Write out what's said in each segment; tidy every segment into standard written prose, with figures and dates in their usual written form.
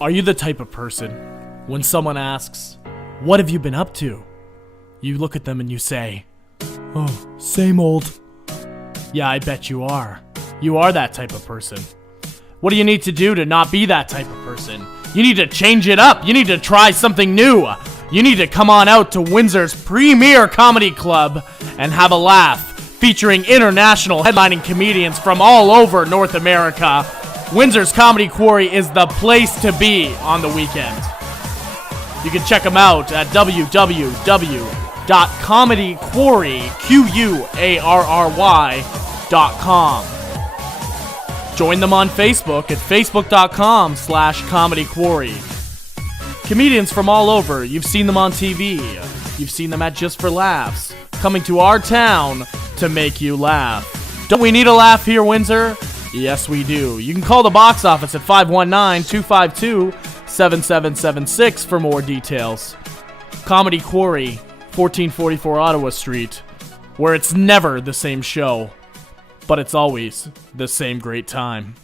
Are you the type of person, when someone asks, "What have you been up to?" you look at them and you say, "Oh, same old." Yeah, I bet you are. You are that type of person. What do you need to do to not be that type of person? You need to change it up. You need to try something new. You need to come on out to Windsor's premier comedy club and have a laugh, featuring international headlining comedians from all over North America. Windsor's Comedy Quarry is the place to be on the weekend. You can check them out at www.comedyquarry.com. Join them on Facebook at facebook.com/comedyquarry. Comedians from all over, you've seen them on TV, you've seen them at Just for Laughs, coming to our town to make you laugh. Don't we need a laugh here, Windsor? Yes, we do. You can call the box office at 519-252-7776 for more details. Comedy Quarry, 1444 Ottawa Street, where it's never the same show, but it's always the same great time.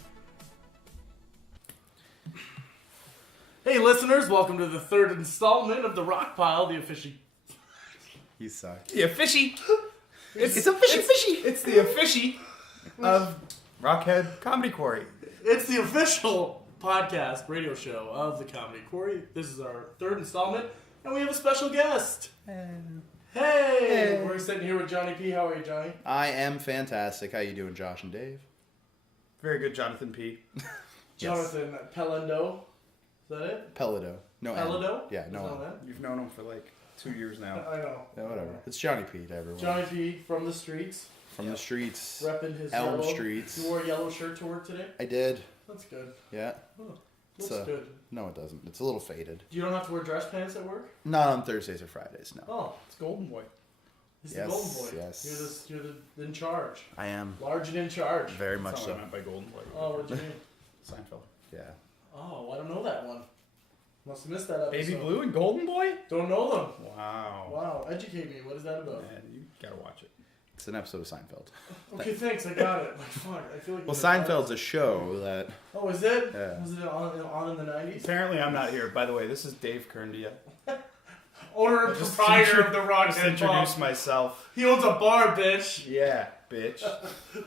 Hey listeners, welcome to the third installment of the Rockpile, the official... You suck. The official. It's a fishy. It's the official of Rockhead Comedy Quarry. It's the official podcast radio show of the Comedy Quarry. This is our third installment, and we have a special guest. Hey! We're sitting here with Jonny P. How are you, Johnny? I am fantastic. How you doing, Josh and Dave? very good, Jonathan P. Jonathan Pelendo. Is that it? Pellido. No Pellido? N. Yeah, no N. You've known him for like 2 years now. I know. Yeah, whatever. It's Jonny P to everyone. Jonny P. from the streets. From the streets. Repping his Elm yellow. Streets. You wore a yellow shirt to work today? I did. That's good. Yeah. Oh, looks good. No, it doesn't. It's a little faded. You don't have to wear dress pants at work? Not on Thursdays or Fridays, no. Oh, It's Golden Boy. he's Yes, the golden boy. yes. You're the in charge. I am. Large and in charge. Very much That's not so. what I meant by Golden Boy. Oh, what do you mean? Seinfeld. Yeah. Oh, I don't know that one. Must have missed that episode. Baby Blue and Golden Boy? Don't know them. Wow. Wow, educate me. What is that about? Man, you gotta watch it. It's an episode of Seinfeld. Okay, thanks. I got it. Like, fuck. I feel like. Well, Seinfeld's a show that... Oh, is it? Yeah. Was it on in the 90s? Apparently I'm not here. By the way, this is Dave Krndija. Owner and proprietor of the Just Rockhead introduce Pub. myself. He owns a bar, bitch. Yeah, bitch.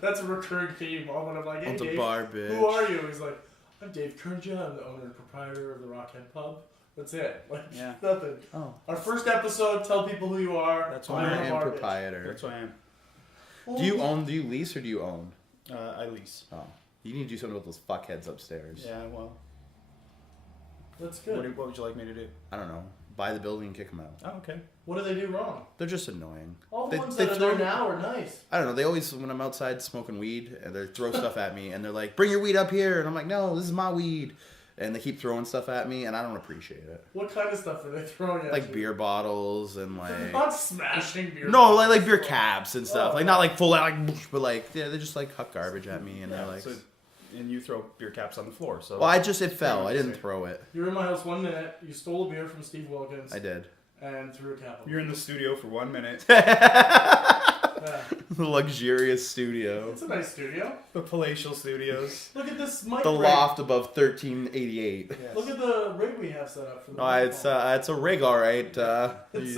That's a recurring theme. When I'm like, hey, Owns a Dave, bar, bitch. who are you? He's like, I'm Dave Krndija. I'm the owner and proprietor of the Rockhead Pub. That's it. Like, Yeah. nothing. Oh. Our first episode, tell people who you are. That's why Owner I I'm a and bar bitch. proprietor. That's who I am. Do you own? Do you lease or do you own? I lease. Oh. You need to do something with those fuckheads upstairs. Yeah, well, That's good. what would you like me to do? I don't know. Buy the building and kick them out. Oh, okay. What do they do wrong? They're just annoying. All the They- ones they that are throw- there now are nice. I don't know. They always, when I'm outside smoking weed, and they throw stuff at me, and they're like, "Bring your weed up here," and I'm like, "No, this is my weed," and they keep throwing stuff at me, and I don't appreciate it. What kind of stuff are they throwing at Like you? beer bottles and They're like not smashing beer. no, bottles. like beer caps and stuff. Oh. Like not like full out, like, but like yeah, they just like huck garbage at me, and they're like, So, and you throw beer caps on the floor, so... "Well, it fell. I didn't throw it. You were in my house 1 minute. You stole a beer from Steve Wilkins. I did." And threw a cap. You're in the studio for 1 minute. Yeah. The luxurious studio, It's a nice studio. The palatial studios. Look at this mic the rig. loft above 1388. Yes. Look at the rig we have set up for the No, it's a rig, all right. it's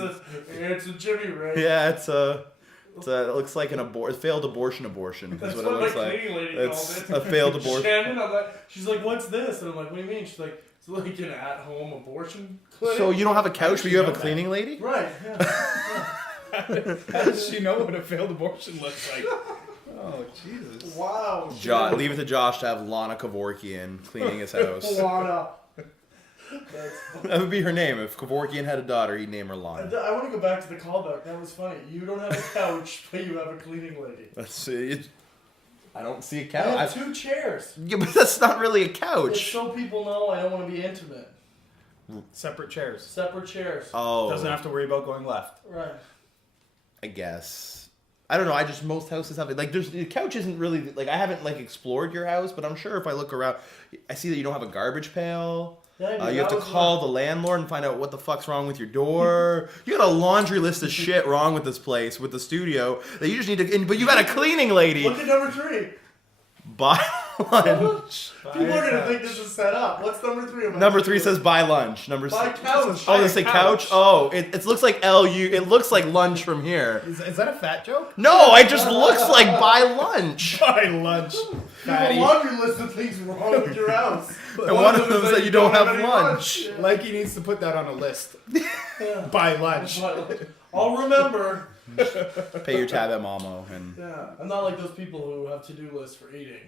a Jimmy rig. Yeah, it looks like a failed abortion. That's Is what what it looks my like. cleaning lady It's called it. a failed abortion. Shannon, she's like, what's this? And I'm like, what do you mean? She's like, it's like an at-home abortion clinic. So you don't have a couch, but you have a know that. cleaning lady? Right, yeah. How does she know what a failed abortion looks like? Oh, Jesus. Wow. Leave it to Josh to have Lana Kevorkian cleaning his house. Lana. That would be her name. If Kevorkian had a daughter, he'd name her Lana. I want to go back to the callback. That was funny. You don't have a couch, but you have a cleaning lady. Let's see. I don't see a I couch. have 2 chairs. Yeah, but that's not really a It's couch. so people know I don't want to be intimate. Separate chairs. Separate chairs. Oh, Doesn't have to worry about going left. Right. I guess. I don't know. Most houses have it. Like, the couch isn't really like I haven't like explored your house, but I'm sure if I look around, I see that you don't have a garbage pail. Yeah, You have to call the landlord and find out what the fuck's wrong with your door. You got a laundry list of shit wrong with this place, with the studio, that you just need to... But you got a cleaning lady. Look at number 3. Buy... lunch. People are gonna think this is set up. What's number 3 of my Number 3 says buy lunch. Number buy 6. couch. Oh, they say couch? Oh, it looks like LU. It looks like lunch from here. Is that a fat joke? No, it just looks like buy lunch. Buy lunch. You have a laundry list of things wrong with your house. And one of them is that you don't have any lunch. Like he needs to put that on a list. Buy lunch. I'll remember. Pay your tab at Momo, and Yeah, I'm not like those people who have to-do lists for eating.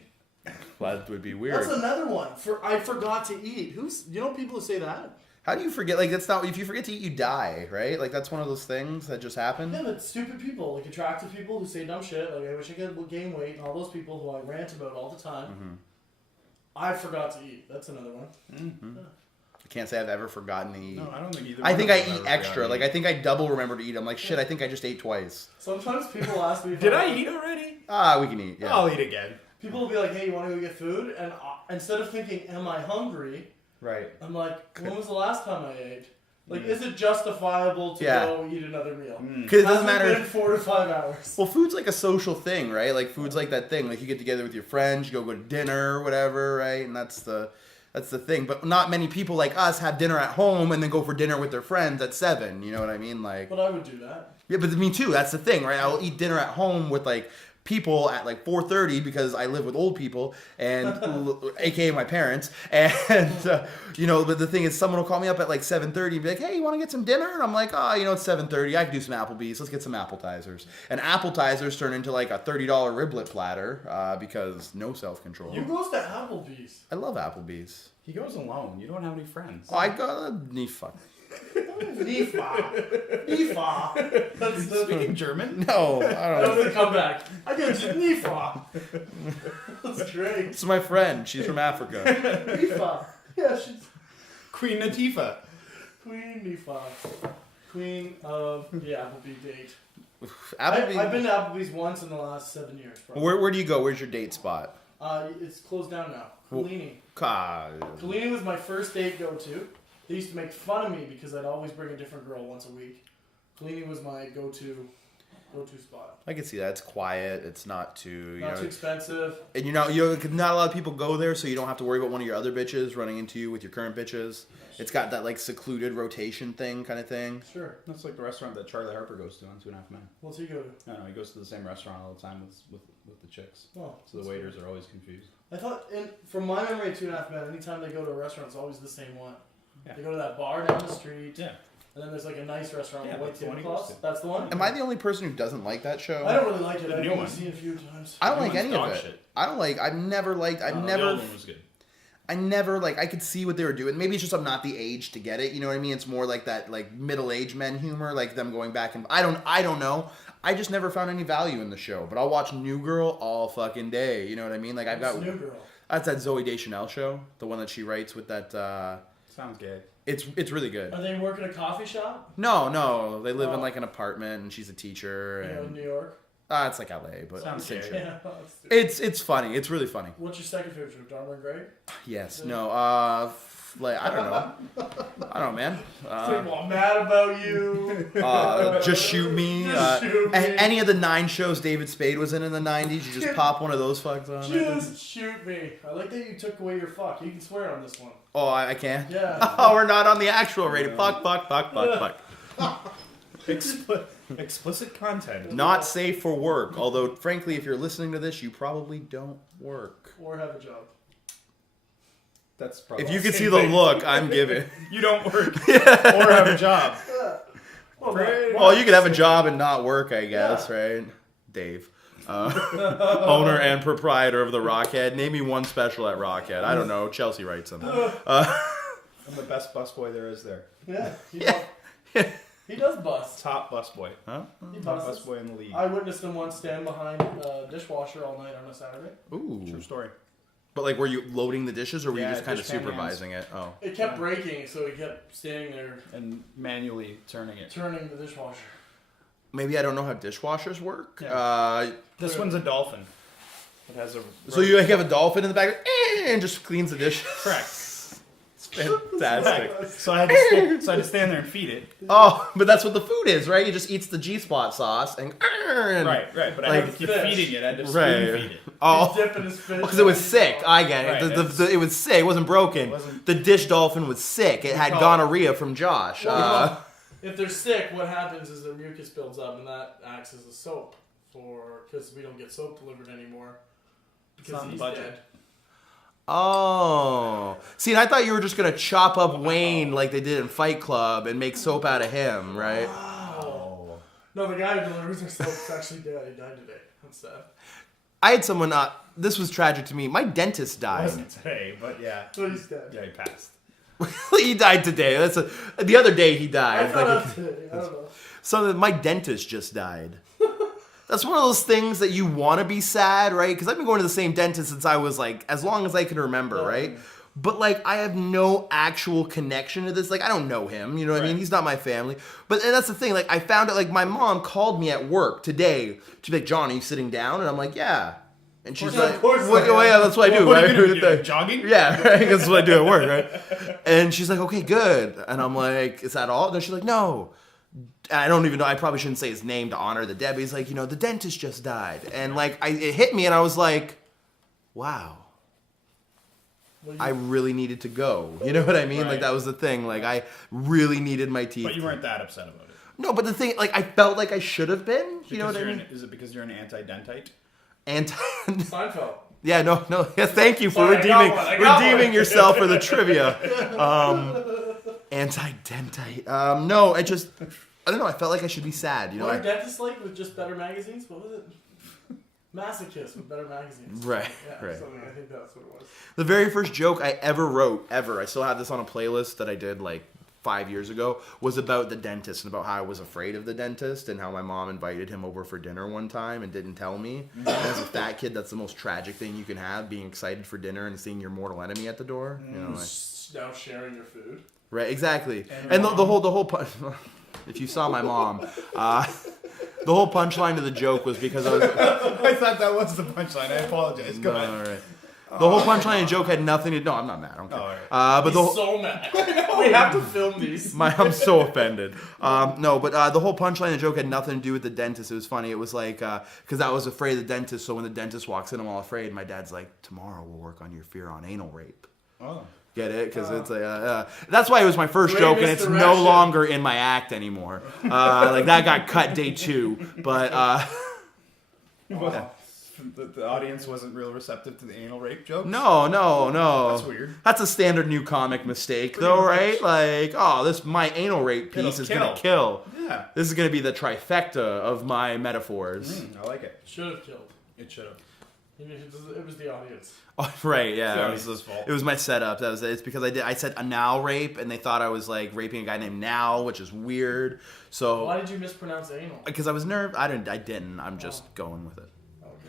that would be weird. That's another one. I forgot to eat. You know people who say that? How do you forget? Like, that's not. If you forget to eat, you die, right? Like, that's one of those things that just happen. Yeah, but stupid people, like attractive people who say dumb shit, like I wish I could gain weight, and all those people who I rant about all the time. Mm-hmm. I forgot to eat. That's another one. Mm-hmm. I can't say I've ever forgotten to eat. No, I don't think either. I one think of I us eat ever extra. forgot Like, to I think I double remember to eat. I'm like, shit, I think I just ate twice. Sometimes people ask me if Did I eat already? We can eat. Yeah. I'll eat again. People will be like, hey, you want to go get food? And instead of thinking, am I hungry? Right. I'm like, when was the last time I ate? Like, is it justifiable to go eat another meal? Because it doesn't Has matter. been 4 to 5 hours. Well, food's like a social thing, right? Like, food's like that thing. Like, you get together with your friends, you go to dinner or whatever, right? And that's the thing. But not many people like us have dinner at home and then go for dinner with their friends at 7. You know what I mean? Like, But I would do that. yeah, but me too. That's the thing, right? I'll eat dinner at home with like people at like 4:30 because I live with old people and aka my parents, and you know, but the thing is someone will call me up at like 7:30 and be like, hey, you want to get some dinner? And I'm like, oh, you know, it's 7:30, I can do some Applebee's, let's get some appetizers. And appetizers turn into like a $30 riblet platter because no self-control. Who goes to Applebee's? I love Applebee's. He goes alone. You don't have any friends. Oh, I got a knee fuck. Nifa. Nifa. That's the Speaking German? No, I that don't know. was the comeback. I get you Nifa. That's great. This is my friend, she's from Africa. Nifa. Yeah, she's Queen Latifah. Queen Nifa. Queen of the Applebee date. Applebee's. I've been to Applebee's once in the last 7 years. Probably. Where do you go? Where's your date spot? It's closed down now. Collini. God. Collini was my first date go-to. They used to make fun of me because I'd always bring a different girl once a week. Collini was my go-to spot. I can see that. It's quiet. It's not too, Not too expensive. and not a lot of people go there, so you don't have to worry about one of your other bitches running into you with your current bitches. It's got that like secluded rotation thing kind of thing. Sure. That's like the restaurant that Charlie Harper goes to on 2.5 Men. What's he go to? No, he goes to the same restaurant all the time with the chicks. Oh, So the waiters are always confused. I thought, from my memory of 2.5 Men, anytime they go to a restaurant, it's always the same one. Yeah. They go to that bar down the street. Yeah. And then there's like a nice restaurant with white that's the one he tablecloths. goes to. That's the one? Am I the only person who doesn't like that show? I don't really like it. The I've new only one. seen it a few times. I don't New like one's any of dog it. shit. I've never liked. I've The never. old one was good. I never like. I could see what they were doing. Maybe it's just I'm not the age to get it. You know what I mean? It's more like that like middle-aged men humor, like them going back and I don't know. I just never found any value in the show. But I'll watch New Girl all fucking day. You know what I mean? Like I've got. It's New Girl. That's that Zooey Deschanel show, the one that she writes with that. Sounds gay. It's really good. Are they working a coffee shop? No, they live in Oh. like an apartment, and she's a teacher. You know, in And New York? it's like LA, but Sounds same gay. shit. Yeah. That's stupid. It's funny. It's really funny. What's your second favorite show? Dharma and Greg? Yes. No. Like I don't know. I don't know, man. Well, I'm mad about you. Just shoot me. Just shoot me. Any of the 9 shows David Spade was in the 90s, you just pop one of those fucks on. Just shoot me. I like that you took away your fuck. You can swear on this one. Oh, I can't. Yeah. Oh, we're not on the actual rating. Fuck. Explicit content. Not safe for work. Although, frankly, if you're listening to this, you probably don't work. Or have a job. That's probably If you the can same see the thing. look I'm giving. You don't work or have a job. Well, you could have a job and not work, I guess, right? Dave. Owner and proprietor of the Rockhead. Name me one special at Rockhead. I don't know. Chelsea writes them. I'm the best busboy there is there. Yeah. He does bust. Top busboy. Huh? He Top busts. busboy in the league. I witnessed him once stand behind a dishwasher all night on a Saturday. Ooh. True story. But like, were you loading the dishes, or were you Yeah, just kind of dishpan supervising it? Oh. It kept breaking, so he kept standing there And manually turning it. turning the dishwasher. Maybe I don't know how dishwashers work. Yeah. This one's a dolphin. It has a. So you like have a dolphin in the back, and just cleans the dishes. Correct. Fantastic. So I had to stand there and feed it. Oh, but that's what the food is, right? He just eats the G-spot sauce and Right. But I had to keep feeding it. I had to spoon feed it. Oh, Dip in his fish. because it was sick. I get it. Right, It was sick. It wasn't broken. The dish dolphin was sick. It had gonorrhea from Josh. If they're sick, what happens is their mucus builds up, and that acts as a soap because we don't get soap delivered anymore because he's dead. Oh. See, and I thought you were just going to chop up Wayne like they did in Fight Club and make soap out of him, right? Wow. No, the guy who delivers our soap is actually dead. He died today. That's sad. I had someone, this was tragic to me. My dentist It died. wasn't today, but yeah. So he's dead. Yeah, he passed. He died today. The other day he I died. found out today. I don't know. So my dentist just died. That's one of those things that you want to be sad, right? Because I've been going to the same dentist since I was like, as long as I can remember, right? But like, I have no actual connection to this. Like, I don't know him, you know what I mean? He's not my family. But and that's the thing. Like, I found out, like, my mom called me at work today to be like, John, are you sitting down? And I'm like, yeah. And she's like, well, yeah, that's what I do. What are right? you doing? Jogging? Yeah, right? That's what I do at work, right? And she's like, okay, good. And I'm like, is that all? And she's like, no. I don't even know. I probably shouldn't say his name to honor the dead. But he's like, the dentist just died. And like, it hit me and I was like, wow. I really needed to go. You know what I mean? Right. Like, that was the thing. Like, I really needed my teeth. But you weren't that upset about it. No, but the thing, like, I felt like I should have been. You know what I mean? Is it because you're an anti-dentite? Seinfeld. Yeah, no. Yeah, thank you for Sorry, I got redeeming one. yourself for the trivia. Anti-dentite. No, I don't know. I felt like I should be sad. What are dentists like with just better magazines? What was it? Masochist with better magazines. Right, Yeah, right. something. I think that's what it was. The very first joke I ever wrote, I still have this on a playlist that I did like 5 years ago, was about the dentist and about how I was afraid of the dentist and how my mom invited him over for dinner one time and didn't tell me. And as a fat kid, that's the most tragic thing you can have, being excited for dinner and seeing your mortal enemy at the door. You know, like, Now sharing your food. right, exactly. And the whole if you saw my mom, the whole punchline to the joke was because I was. I thought that was the punchline. I apologize. Go ahead. All right. The whole punchline and joke had nothing to. No, I'm not mad. I don't care. all right. But He's so mad. We have to film these. I'm so offended. No, but the whole punchline and joke had nothing to do with the dentist. It was funny. It was like because I was afraid of the dentist. So when the dentist walks in, I'm all afraid. My dad's like, "Tomorrow we'll work on your fear on anal rape." Oh. Get it? Because it's like that's why it was my first Great joke, and it's no misdirection. longer in my act anymore. Like that got cut day 2, but. Wow. The audience wasn't real receptive to the anal rape jokes? No. That's weird. That's a standard new comic mistake, Pretty though, much. right? Like, my anal rape piece is gonna kill. Yeah. This is gonna be the trifecta of my metaphors. I like it. Should have killed. It should have. It was the audience. Oh, right, yeah. The It audience's was, fault. it was my setup. That was it. It's because I said anal rape, and they thought I was like raping a guy named Now, which is weird. So Why did you mispronounce anal? because I was nervous. I didn't. I'm just going with it.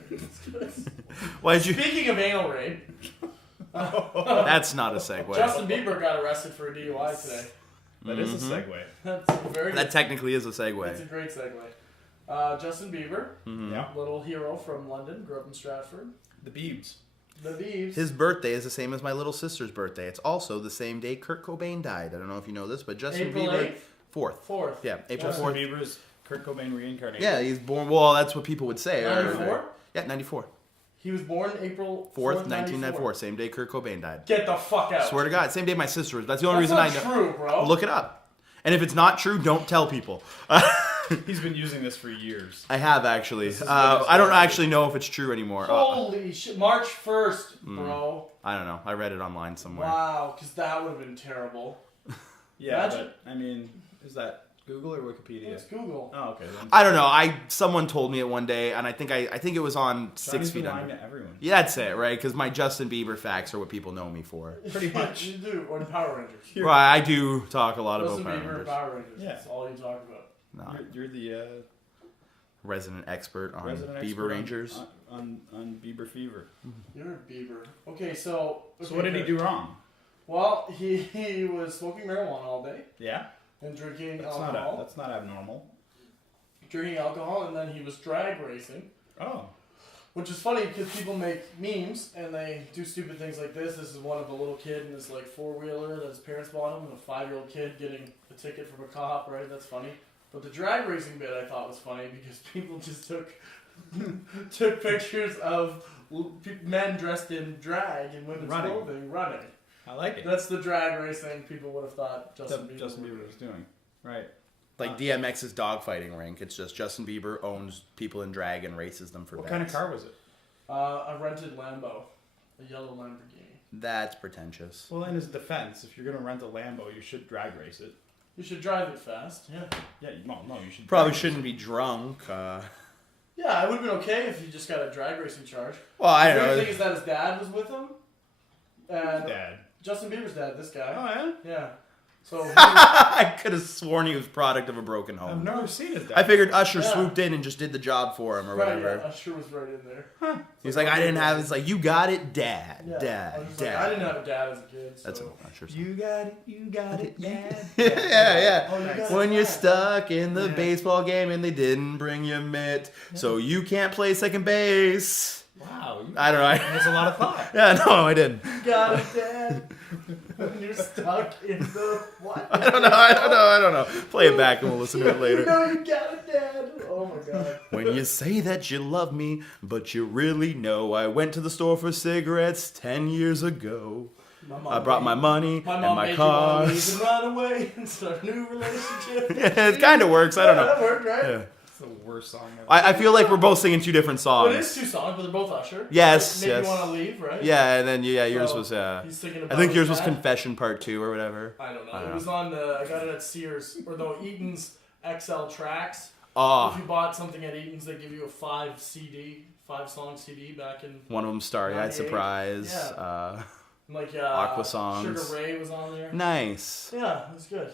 Okay, that's good. Why did you? Speaking of anal rape, That's not a segue. Justin Bieber got arrested for a DUI today. That is a segue. That's very That good. technically is a It's a segue. great segue. Justin Bieber, Yeah. little hero from London, grew up in Stratford. The Biebs. The Biebs. His birthday is the same as my little sister's birthday. It's also the same day Kurt Cobain died. I don't know if you know this, but Justin April Bieber 8th? 4th. 4th. Yeah, April Justin 4th. Bieber's Kurt Cobain reincarnated. Yeah, he's born. Well, that's what people would say. 94? Yeah, 94. He was born April 4th, 1994. Same day Kurt Cobain died. Get the fuck out. Swear to God, same day my sister was. That's the only That's reason not I know. true, bro. Look it up. And if it's not true, don't tell people. He's been using this for years. I have actually. This is I don't actually know if it's true anymore. Holy shit. March 1st, bro. I don't know. I read it online somewhere. Wow, because that would have been terrible. Yeah, Imagine- but, I mean, is that Google or Wikipedia? It's Google. Oh, okay. Then. I don't know. Someone told me it one day, and I think it was on 6 Johnny's feet been lying under. to everyone. Yeah, that's it, right? Because my Justin Bieber facts are what people know me for. Pretty much. You do. Or the Power Rangers. You're- Well, I do talk a lot Justin about Power Bieber, Rangers. Power Rangers. Yeah. That's all you talk about. No, You're the resident expert on resident Bieber expert Rangers. on Bieber fever. You're a Bieber. Okay, so... So what did he do wrong? Well, he was smoking marijuana all day Yeah, and drinking that's alcohol. not abnormal. Drinking alcohol, and then he was drag racing. Oh, Which is funny because people make memes and they do stupid things like this. This is one of a little kid in this like 4-wheeler that his parents bought him, and a 5-year-old kid getting a ticket from a cop, right? That's funny. But the drag racing bit I thought was funny because people just took pictures of men dressed in drag and women's clothing running. I like it. That's the drag racing people would have thought Justin Bieber was doing. Right. Like DMX's dogfighting rink. It's just Justin Bieber owns people in drag and races them for What bets. kind of car was it? A rented Lambo. A yellow Lamborghini. That's pretentious. Well, in his defense, if you're going to rent a Lambo, you should drag race it. You should drive it fast, yeah. Yeah, no, you should. Probably shouldn't be drunk. Yeah, it would have been okay if you just got a drag racing charge. Well, I The don't weird know. thing is that his dad was with him. And Dad. Justin Bieber's dad, this guy. Oh, yeah? Yeah. So I could have sworn he was product of a broken I've home. never seen his dad. I figured Usher Yeah. swooped in and just did the job for him or right, whatever. yeah, Usher was right in there. He's like, I didn't have. It's like, you got it, Dad, Yeah. I Dad, was just Dad. like, I didn't have a dad as a kid. So. That's a Usher song. You got it, Dad. yeah. Oh, you got When it. you're stuck in the Yeah. baseball game and they didn't bring your mitt, so you can't play second base. Wow. I don't know. There's a lot of thought. Yeah, no, I didn't. You got it, Dad. When you're stuck in the what? I don't know. Play it back and we'll listen to it You later. know you got it, Dad. Oh my God. When you say that you love me, but you really know I went to the store for cigarettes 10 years ago. I brought my money My and mom my made you want to leave cars. and run away and start a new relationship. Yeah, it kind of works. I don't That know. worked, right? Yeah. It's the worst song ever. I feel like we're both singing two different Well, it is songs. 2 songs, but they're both Usher. Yes, Maybe yes. you want to leave, right? Yeah, and then yours So, was. He's thinking I about think his yours was dad. Confession Part 2 or whatever. I don't know. I don't It was on the. I got it at Sears or no Eaton's XL Tracks. Oh, If you bought something at Eaton's, they give you a 5-song CD back in. one of them Starry Eyed 98. Surprise. Yeah. Like Aqua songs. Sugar Ray was on there. Nice. Yeah, it was good.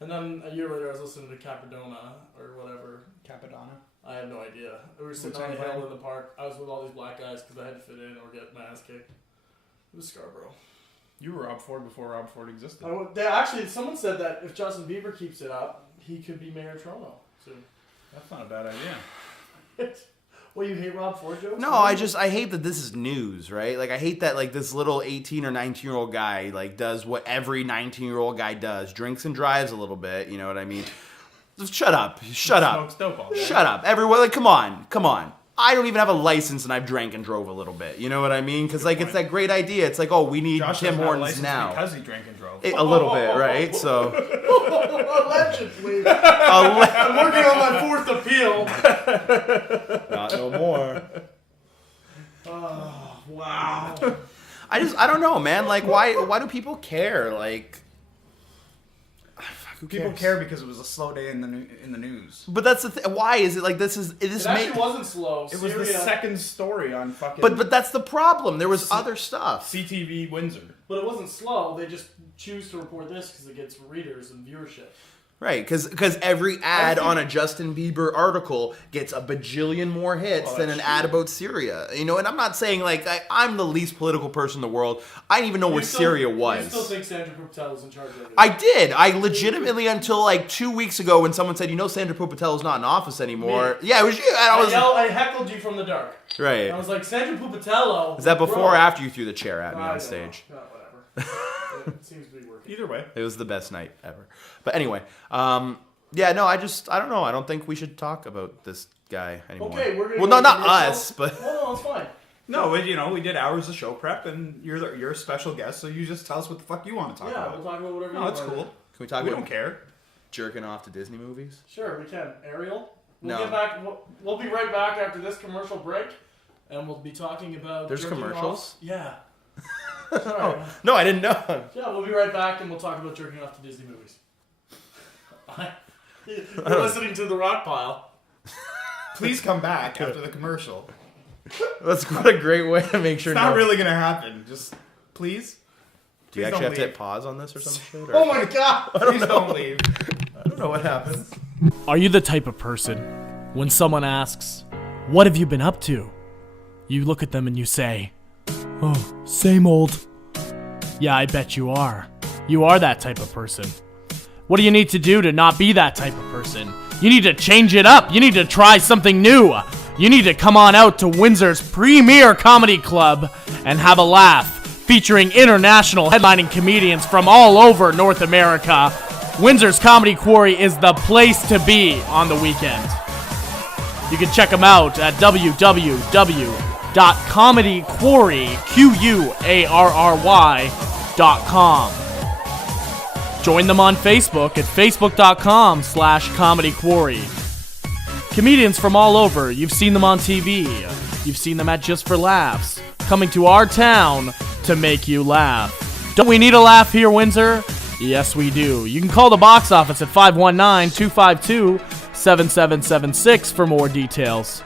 And then a year later, I was listening to Capadonna or whatever. Capadonna. I have no idea. We were sitting What's on the that hill band? in the park. I was with all these black guys because I had to fit in or get my ass kicked. It was Scarborough. You were Rob Ford before Rob Ford existed. Actually, someone said that if Justin Bieber keeps it up, he could be mayor of Toronto soon. That's not a bad idea. Well, you hate Rob Ford jokes? No, I hate that this is news, right? Like I hate that like this little 18 or 19-year-old guy like does what every 19-year-old guy does, drinks and drives a little bit, you know what I mean? Just shut up. Smokes dope all day. Shut up. Everyone like come on. I don't even have a license and I've drank and drove a little bit. You know what I mean? Cuz like it's that great idea. It's like, "Oh, we need Josh Tim doesn't have a Hortons license now." because he drank and drove. A little bit, right? So Allegedly. I'm working on my 4th appeal. not no more. Oh, wow. I don't know, man. Like why do people care? Like who People cares? care because it was a slow day in the news. But that's the thing. Why is it like this? Is this It actually wasn't slow. It was the Syria- second story on fucking. But that's the problem. There was other stuff. CTV Windsor. But it wasn't slow. They just choose to report this because it gets readers and viewership. Right, because every ad on a Justin Bieber article gets a bajillion more hits than an ad about Syria. You know, and I'm not saying like I'm the least political person in the world. I didn't even know where Syria was. You still think Sandra Puptel is in charge of it? I did. I legitimately until like 2 weeks ago when someone said, you know, Sandra Pupatel's is not in office ananymore. Me. Yeah, it was you. And I heckled you from the dark. right. I was like, Sandra Pupatello. Is that before or after you threw the chair at me I on don't stage? know. Whatever. It seems to be working. Either way. It was the best night ever. But anyway, yeah, no, I don't know. I don't think we should talk about this guy anymore. Okay, we're gonna. Well, go no, not commercial. us, but No, it's fine. No, we did hours of show prep, and you're a special guest, so you just tell us what the fuck you want to talk Yeah, about. we'll talk about whatever. No, you that's want. cool. can we talk We about don't care. jerking off to Disney movies? Sure, we can. Ariel. We'll No. get back. We'll be right back after this commercial break, and we'll be talking about. There's jerking commercials? off. Yeah. Sorry. No, I didn't know. Yeah, we'll be right back, and we'll talk about jerking off to Disney movies. You're listening to the Rockpile. Please come back after the commercial. That's what a great way to make sure. It's not no- really gonna happen. Just please. Do you Please actually don't have to hit leave. pause on this or some shit? Or? Oh my god! Please don't leave. I don't know what happens. Are you the type of person, when someone asks, "What have you been up to?" you look at them and you say, "Oh, same old." Yeah, I bet you are. You are that type of person. What do you need to do to not be that type of person? You need to change it up. You need to try something new. you need to come on out to Windsor's premier comedy club and have a laugh, featuring international headlining comedians from all over North America. Windsor's Comedy Quarry is the place to be on the weekend. You can check them out at www.comedyquarry.com. Join them on Facebook at facebook.com/comedyquarry. Comedians from all over, you've seen them on TV, you've seen them at Just for Laughs, coming to our town to make you laugh. Don't we need a laugh here, Windsor? Yes, we do. You can call the box office at 519-252-7776 for more details.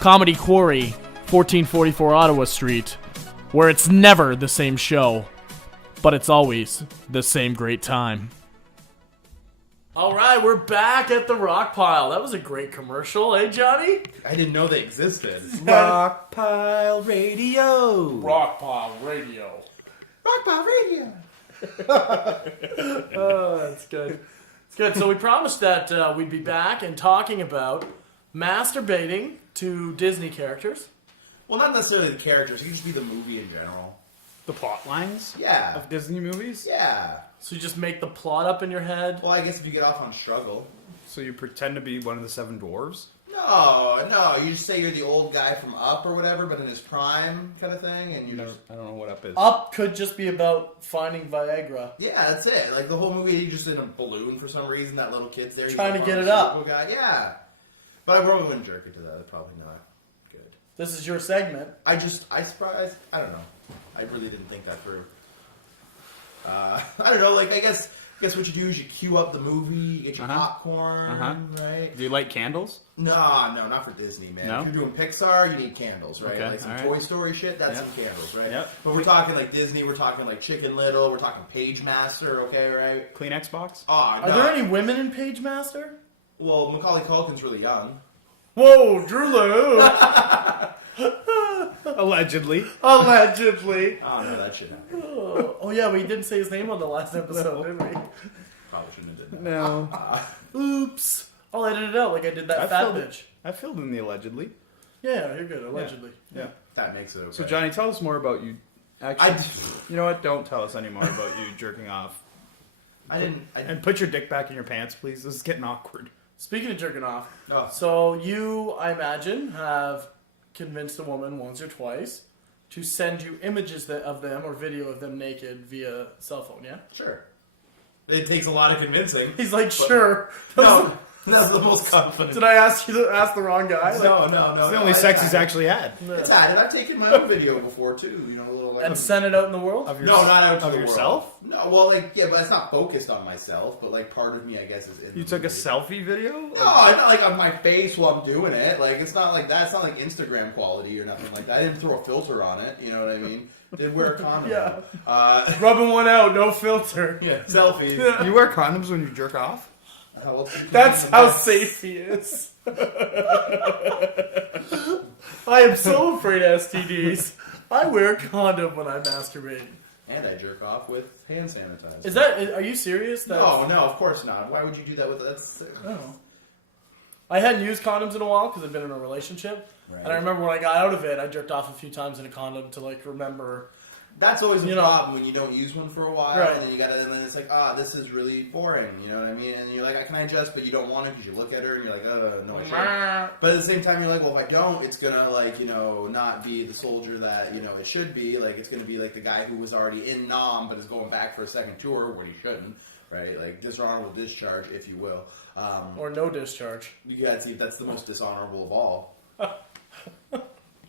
Comedy Quarry, 1444 Ottawa Street, where it's never the same show, but it's always the same great time. All right, we're back at the Rockpile. That was a great commercial, eh, Johnny? I didn't know they existed. Rockpile Radio. Rockpile Radio. Rockpile Radio. Oh, that's good. It's good. So we promised that we'd be back and talking about masturbating to Disney characters. Well, not necessarily the characters. It could just be the movie in general. The plot lines Yeah. of Disney movies. Yeah. So you just make the plot up in your head. Well, I guess if you get off on struggle. So you pretend to be one of the 7 dwarves. No. You just say you're the old guy from Up or whatever, but in his prime kind of thing, and you No, just... I don't know what Up is. Up could just be about finding Viagra. Yeah, that's it. Like the whole movie, you're just in a balloon for some reason. That little kid's there. he's Trying a to get it up. pharmaceutical guy. Yeah. But I probably wouldn't jerk it to that. It's probably not good. This is your segment. I don't know. I really didn't think that through. I don't know. Like I guess what you do is you queue up the movie, you get your popcorn, right? Do you light candles? No, not for Disney, man. No? If you're doing Pixar, you need candles, right? Okay, Like some all right. Toy Story shit, that's Yep. some candles, right? Yep. But we're talking like Disney, we're talking like Chicken Little, we're talking Page Master, okay, right? Kleenex box? Oh, Are there any women in Page Master? Well, Macaulay Culkin's really young. Whoa, Drew Lou. Allegedly. Allegedly. Oh, no, that shit happened. Oh yeah, we didn't say his name on the last episode, did we? Probably shouldn't have done that. No. Oops. I'll edit it out like I did that fat bitch. I filled in the allegedly. Yeah, you're good. Allegedly. Yeah. That makes it okay. So Johnny, tell us more about you. Actually, you know what? Don't tell us any more about you jerking off. And put your dick back in your pants, please. This is getting awkward. Speaking of jerking off, Oh. so you, I imagine, have convinced a woman once or twice to send you images of them or video of them naked via cell phone, yeah? Sure. It takes a lot of convincing. He's like, sure. No, that's the most confident. Did I ask you to ask the wrong guy? Like, No. It's the only sex he's actually had. It's had it. I've taken my own video before too. You know, a little like. and sent it out in the world? Of No, not out to of the yourself? world. No, well, like yeah, but it's not focused on myself. But like part of me, I guess, is in. You the took a movie. selfie video? No, not like on my face while I'm doing it. Like it's not like that. It's not like Instagram quality or nothing like that. I didn't throw a filter on it. You know what I mean? Did wear a condom. Yeah. Rubbing one out, no filter. Yeah, selfies. You wear condoms when you jerk off? That's how safe he is. I am so afraid of STDs. I wear a condom when I masturbate. And I jerk off with hand sanitizer. Is that? Are you serious? No, of course not. Why would you do that with us? I hadn't used condoms in a while because I've been in a relationship, Right. and I remember when I got out of it, I jerked off a few times in a condom to like remember. That's always a You know. problem when you don't use one for a while, Right. and then and then it's like, this is really boring. You know what I mean? And you're like, can I adjust? But you don't want to because you look at her and you're like, no, I shouldn't. But at the same time, you're like, well, if I don't, it's gonna not be the soldier that it should be. Like, it's gonna be like the guy who was already in Nam but is going back for a second tour when he shouldn't. Right? Like dishonorable discharge, if you will. Or no discharge. You gotta see if that's the most dishonorable of all.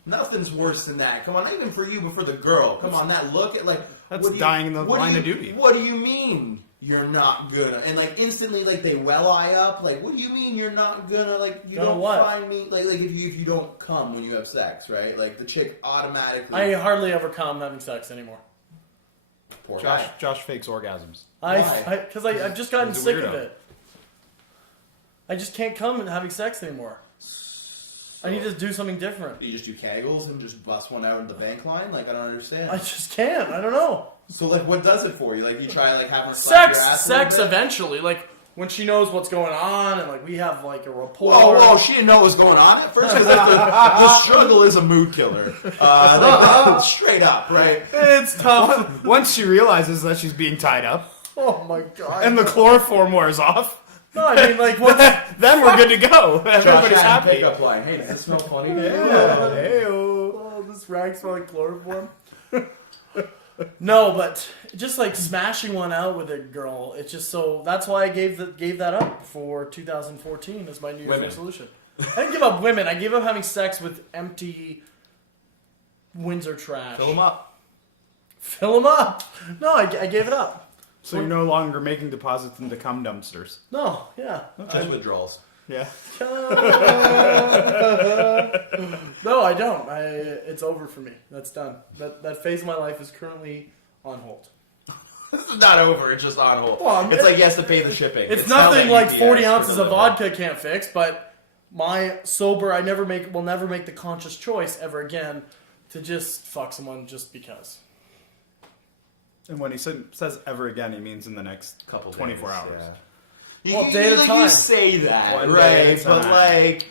Nothing's worse than that. Come on, not even for you, but for the girl. Come on, that look at That's dying in the line of duty. What do you mean you're not gonna? And like instantly, like they well eye up. Like, what do you mean you're not gonna? Like, you don't find me. Like if you don't come when you have sex, right? Like the chick automatically. I hardly ever come having sex anymore. Poor guy. Josh fakes orgasms. Because I've just gotten He's a sick of weirdo. it. I just can't come and having sex anymore. I need to do something different. You just do kegels and just bust one out in the bank line? Like, I don't understand. I just can't. I don't know. So, like, what does it for you? Like, you try, like, having her slap your ass a little Sex bit? eventually. Like, when she knows what's going on and like we have like a rapport. Whoa, she didn't know what was going on at first because the struggle is a mood killer. Straight up, right? It's tough. Once she realizes that she's being tied up Oh my god. and the chloroform wears off, no, I mean like what? then we're good to go. Everybody's Josh had a happy. pickup line. Hey, does this smell funny? Yeah. Hey-o. Oh, this rag smell like chloroform. No, but just like smashing one out with a girl, it's just so. That's why I gave that up for 2014 as my New Year's resolution. I didn't give up women. I gave up having sex with empty Windsor trash. Fill them up. Fill them up. No, I gave it up. So you're no longer making deposits into cum dumpsters. No, yeah. Just withdrawals. Yeah. No, I don't. It's over for me. That's done. That phase of my life is currently on hold. This is not over. It's just on hold. Well, it's like he has to pay the shipping. It's nothing like UPS 40 for ounces the of vodka can't fix, but my sober, will never make the conscious choice ever again to just fuck someone just because. And when he says ever again, he means in the next couple 24 days, hours. Yeah. Well, day at a time. You say that, One day at right? a But time. like,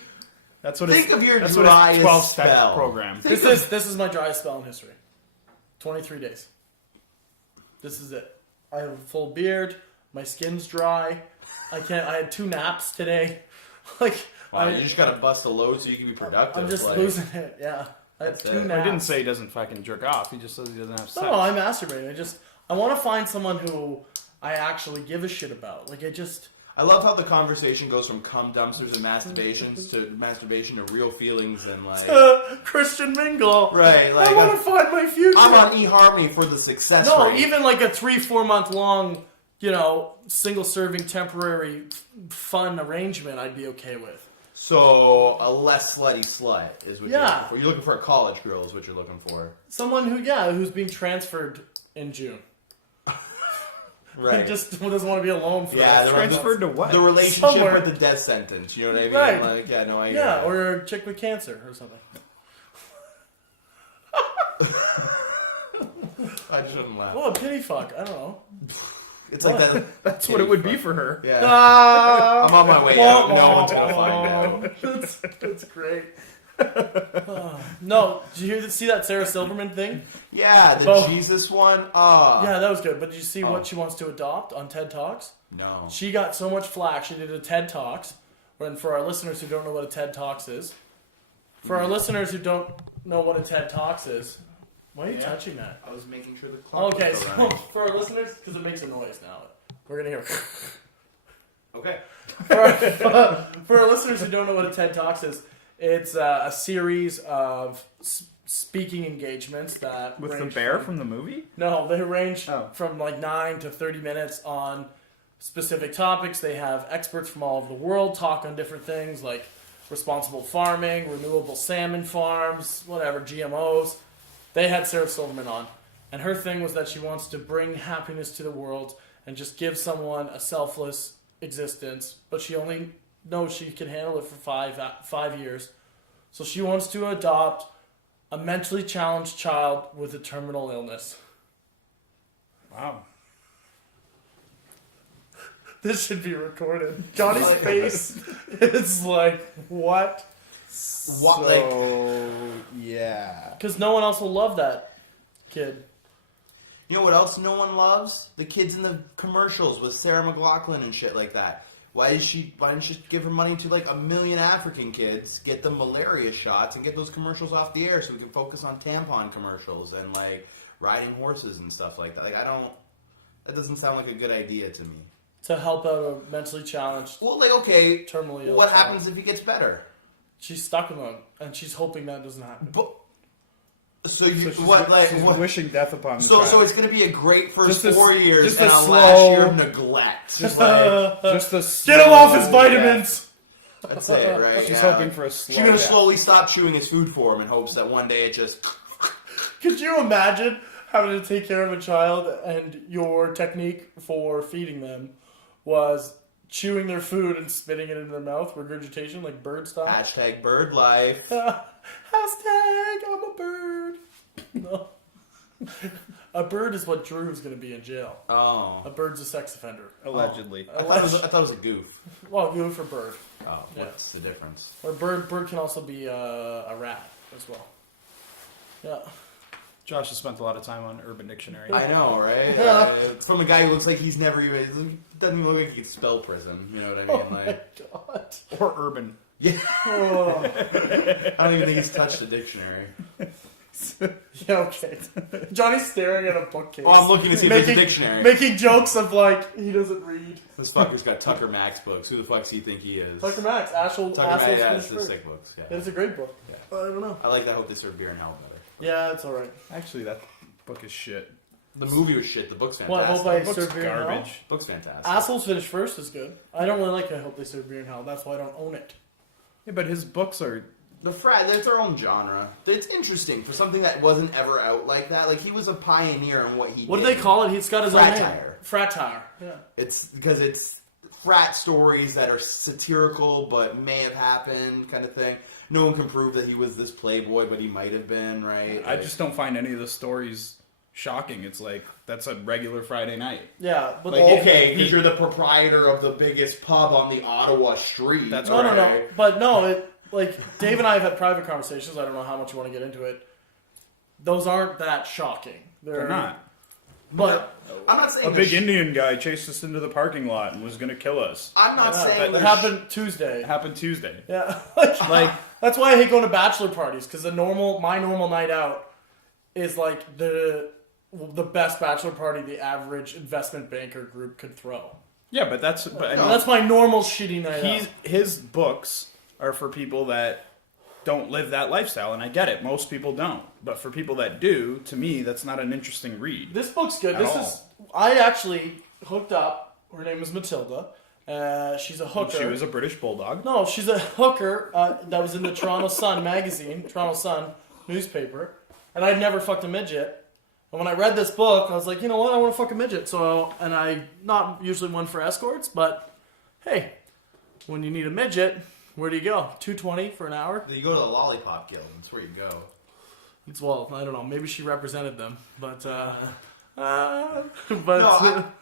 That's what think it's, of your that's what his driest 12-step spell. program. This is my driest spell in history. 23 days. This is it. I have a full beard. My skin's dry. I had 2 naps today. Like wow, you just gotta bust a load so you can be productive. I'm just like, losing it. Yeah, I had That's 2 it. naps. He didn't say he doesn't fucking jerk off. He just says he doesn't have sex. No, I'm masturbating. I want to find someone who I actually give a shit about. Like I love how the conversation goes from cum dumpsters and masturbation to real feelings and like Christian mingle. right. Like I want to find my future. I'm on eHarmony for the success No, rate. even like a 3-4 month long, single serving temporary fun arrangement, I'd be okay with. So a less slutty slut is what you're Yeah. looking for. You're looking for a college girl is what you're looking for. Someone who's being transferred in June. Right. Just doesn't want to be alone for Yeah, that. Transferred to what? The relationship Somewhere. with the death sentence. You know what I mean? Right. Like, yeah, no, I get Yeah, it. or a chick with cancer or something. I shouldn't laugh. Well, a pity fuck. I don't know. It's like that. That's what it would be for her. Yeah. Ah, I'm on my way out. No one's gonna find out. that's great. No, did you see that Sarah Silverman thing? Yeah, the Jesus one. Yeah, that was good. But did you see Oh. what she wants to adopt on TED Talks? No. She got so much flack. She did a TED Talks. And for our listeners who don't know what a TED Talks is, why are you touching that? I was making sure the clock Okay, was so running. for our listeners, because it makes a noise now, we're gonna hear. Okay. For our listeners who don't know what a TED Talks is, it's a series of speaking engagements that With the range bear from the movie? No, they range Oh. from like 9 to 30 minutes on specific topics. They have experts from all over the world talk on different things like responsible farming, renewable salmon farms, whatever, GMOs. They had Sarah Silverman on, and her thing was that she wants to bring happiness to the world and just give someone a selfless existence, but she only knows she can handle it for 5 years. So she wants to adopt a mentally challenged child with a terminal illness. Wow. This should be recorded. Johnny's face is like, what? What, like, yeah. Because no one else will love that kid. you know what else no one loves? The kids in the commercials with Sarah McLachlan and shit like that. Why didn't she give her money to like 1 million African kids, get them malaria shots, and get those commercials off the air so we can focus on tampon commercials and like riding horses and stuff like that? Like that doesn't sound like a good idea to me. To help out a mentally challenged, Well, like, okay, terminally ill what child. happens if he gets better? She's stuck with him, and she's hoping that doesn't happen. But so She's wishing death upon the child. So it's going to be a great first Just 4 years just and a a slow- last year of neglect. Just like, Just a Get him off his slow vitamins! that's it, right? She's Yeah. hoping for a slow She's going to death. slowly stop chewing his food for him in hopes that one day it just... Could you imagine having to take care of a child and your technique for feeding them was chewing their food and spitting it into their mouth, regurgitation, like bird style? #bird life. Hashtag I'm a bird. No. A bird is what Drew's going to be in jail. Oh. A bird's a sex offender. Allegedly. I thought it was a goof. Well, goof or bird. Oh, what's the difference? Or bird can also be a rat as well. Yeah. Josh has spent a lot of time on Urban Dictionary. I know, right? Yeah. It's from a guy who looks like he's never even... Doesn't even look like he could spell prison. You know what I mean? Oh my god. Or urban. Yeah. Oh. I don't even think he's touched a dictionary. Yeah, okay. Johnny's staring at a bookcase. Oh, I'm looking to see if there's a dictionary. Making jokes of like, he doesn't read. This fucker's got Tucker Max books. Who the fuck does he think he is? Tucker Max, Tucker Max, yeah, it's Finished the First. sick books. Yeah. It's a great book. Yeah. I don't know. I like that. I hope they serve beer in hell better. Yeah, it's alright. Actually, that book is shit. The movie was shit. The book's Well, I fantastic. hope I The book's serve beer in hell. garbage. Book's fantastic. Assholes Finish First is good. I don't really like I Hope They Serve Beer in Hell. That's why I don't own it. Yeah, but his books are... The frat, it's their own genre. It's interesting for something that wasn't ever out like that. Like, he was a pioneer in what he What did. do they call it? He's got his own name. Fratire. Fratire. Yeah. It's because it's frat stories that are satirical but may have happened kind of thing. No one can prove that he was this playboy, but he might have been, right? I just don't find any of the stories shocking. It's like, that's a regular Friday night. Yeah, but Like, okay, because you're the proprietor of the biggest pub on the Ottawa street. That's no, right. no. But no, like Dave and I have had private conversations. I don't know how much you want to get into it. Those aren't that shocking. They're not. But I'm not saying A big they're Indian guy chased us into the parking lot and was going to kill us. I'm not yeah, saying it they're happened Tuesday. It happened Tuesday. Yeah, Like, that's why I hate going to bachelor parties because my normal night out is like the best bachelor party the average investment banker group could throw. yeah, but that's... But, I mean, That's my normal shitty night out. his books are for people that don't live that lifestyle, and I get it. Most people don't. But for people that do, to me, that's not an interesting read. This book's good. At all. I actually hooked up. Her name is Matilda. She's a hooker. She was a British bulldog. No, she's a hooker that was in the Toronto Sun magazine, Toronto Sun newspaper, and I'd never fucked a midget. And when I read this book, I was like, you know what, I want to fuck a midget. So, and I not usually one for escorts, but hey, when you need a midget, where do you go? $2.20 for an hour? You go to the Lollipop Guild. That's where you go. It's well, I don't know. Maybe she represented them, but No,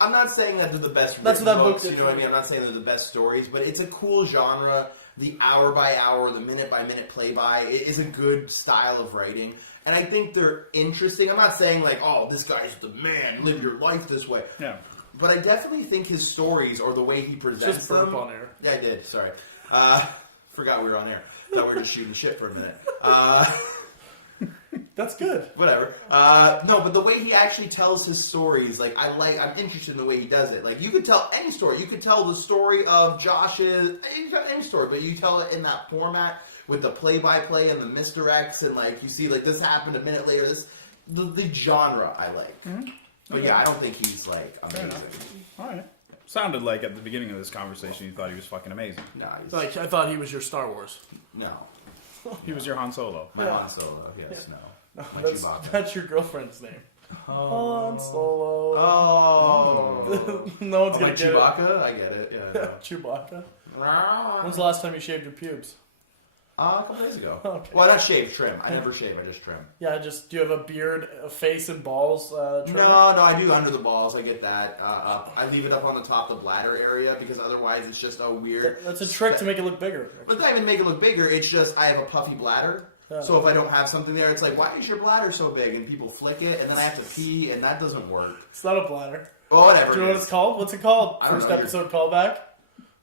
I'm not saying that they're the best. That's what that book books, did you know for what I me. mean? I'm not saying they're the best stories, but it's a cool genre. The hour by hour, the minute by minute play by, it is a good style of writing, and I think they're interesting. I'm not saying like, oh, this guy's the man. Live your life this way. Yeah. But I definitely think his stories or the way he presents Just burp them. on air. Yeah, I did. Sorry. Forgot we were on air. Thought we were just shooting shit for a minute. That's good. Whatever. No, but the way he actually tells his stories, like, I'm interested in the way he does it. Like, you could tell any story. You could tell the story of Josh's, any story, but you tell it in that format with the play-by-play and the misdirects, and, like, you see, like, this happened a minute later. The genre I like. Mm-hmm. But yeah, I don't think he's, like, amazing. All right. Sounded like at the beginning of this conversation you thought he was fucking amazing. No, he's, Like I thought he was your Star Wars. no. He was your Han Solo. My Yeah. Han Solo, yes, no. My That's, Chewbacca. that's your girlfriend's name. Han Solo. Oh. No one's My gonna get Chewbacca? I get it, yeah. it. Chewbacca. No. When's the last time you shaved your pubes? A couple days ago. Okay. Well, not shave, trim. I never shave, I just trim. Yeah, do you have a beard, a face, and balls? Trimmer? No, I do under the balls. I get that up. I leave it up on the top of the bladder area because otherwise it's just a weird. That's a trick to make it look bigger. But not even make it look bigger. It's just I have a puffy bladder. Yeah. So if I don't have something there, it's like, why is your bladder so big? And people flick it, and then I have to pee, and that doesn't work. It's not a bladder. Oh, whatever. Do you know what it's called? What's it called? I don't First know, episode callback.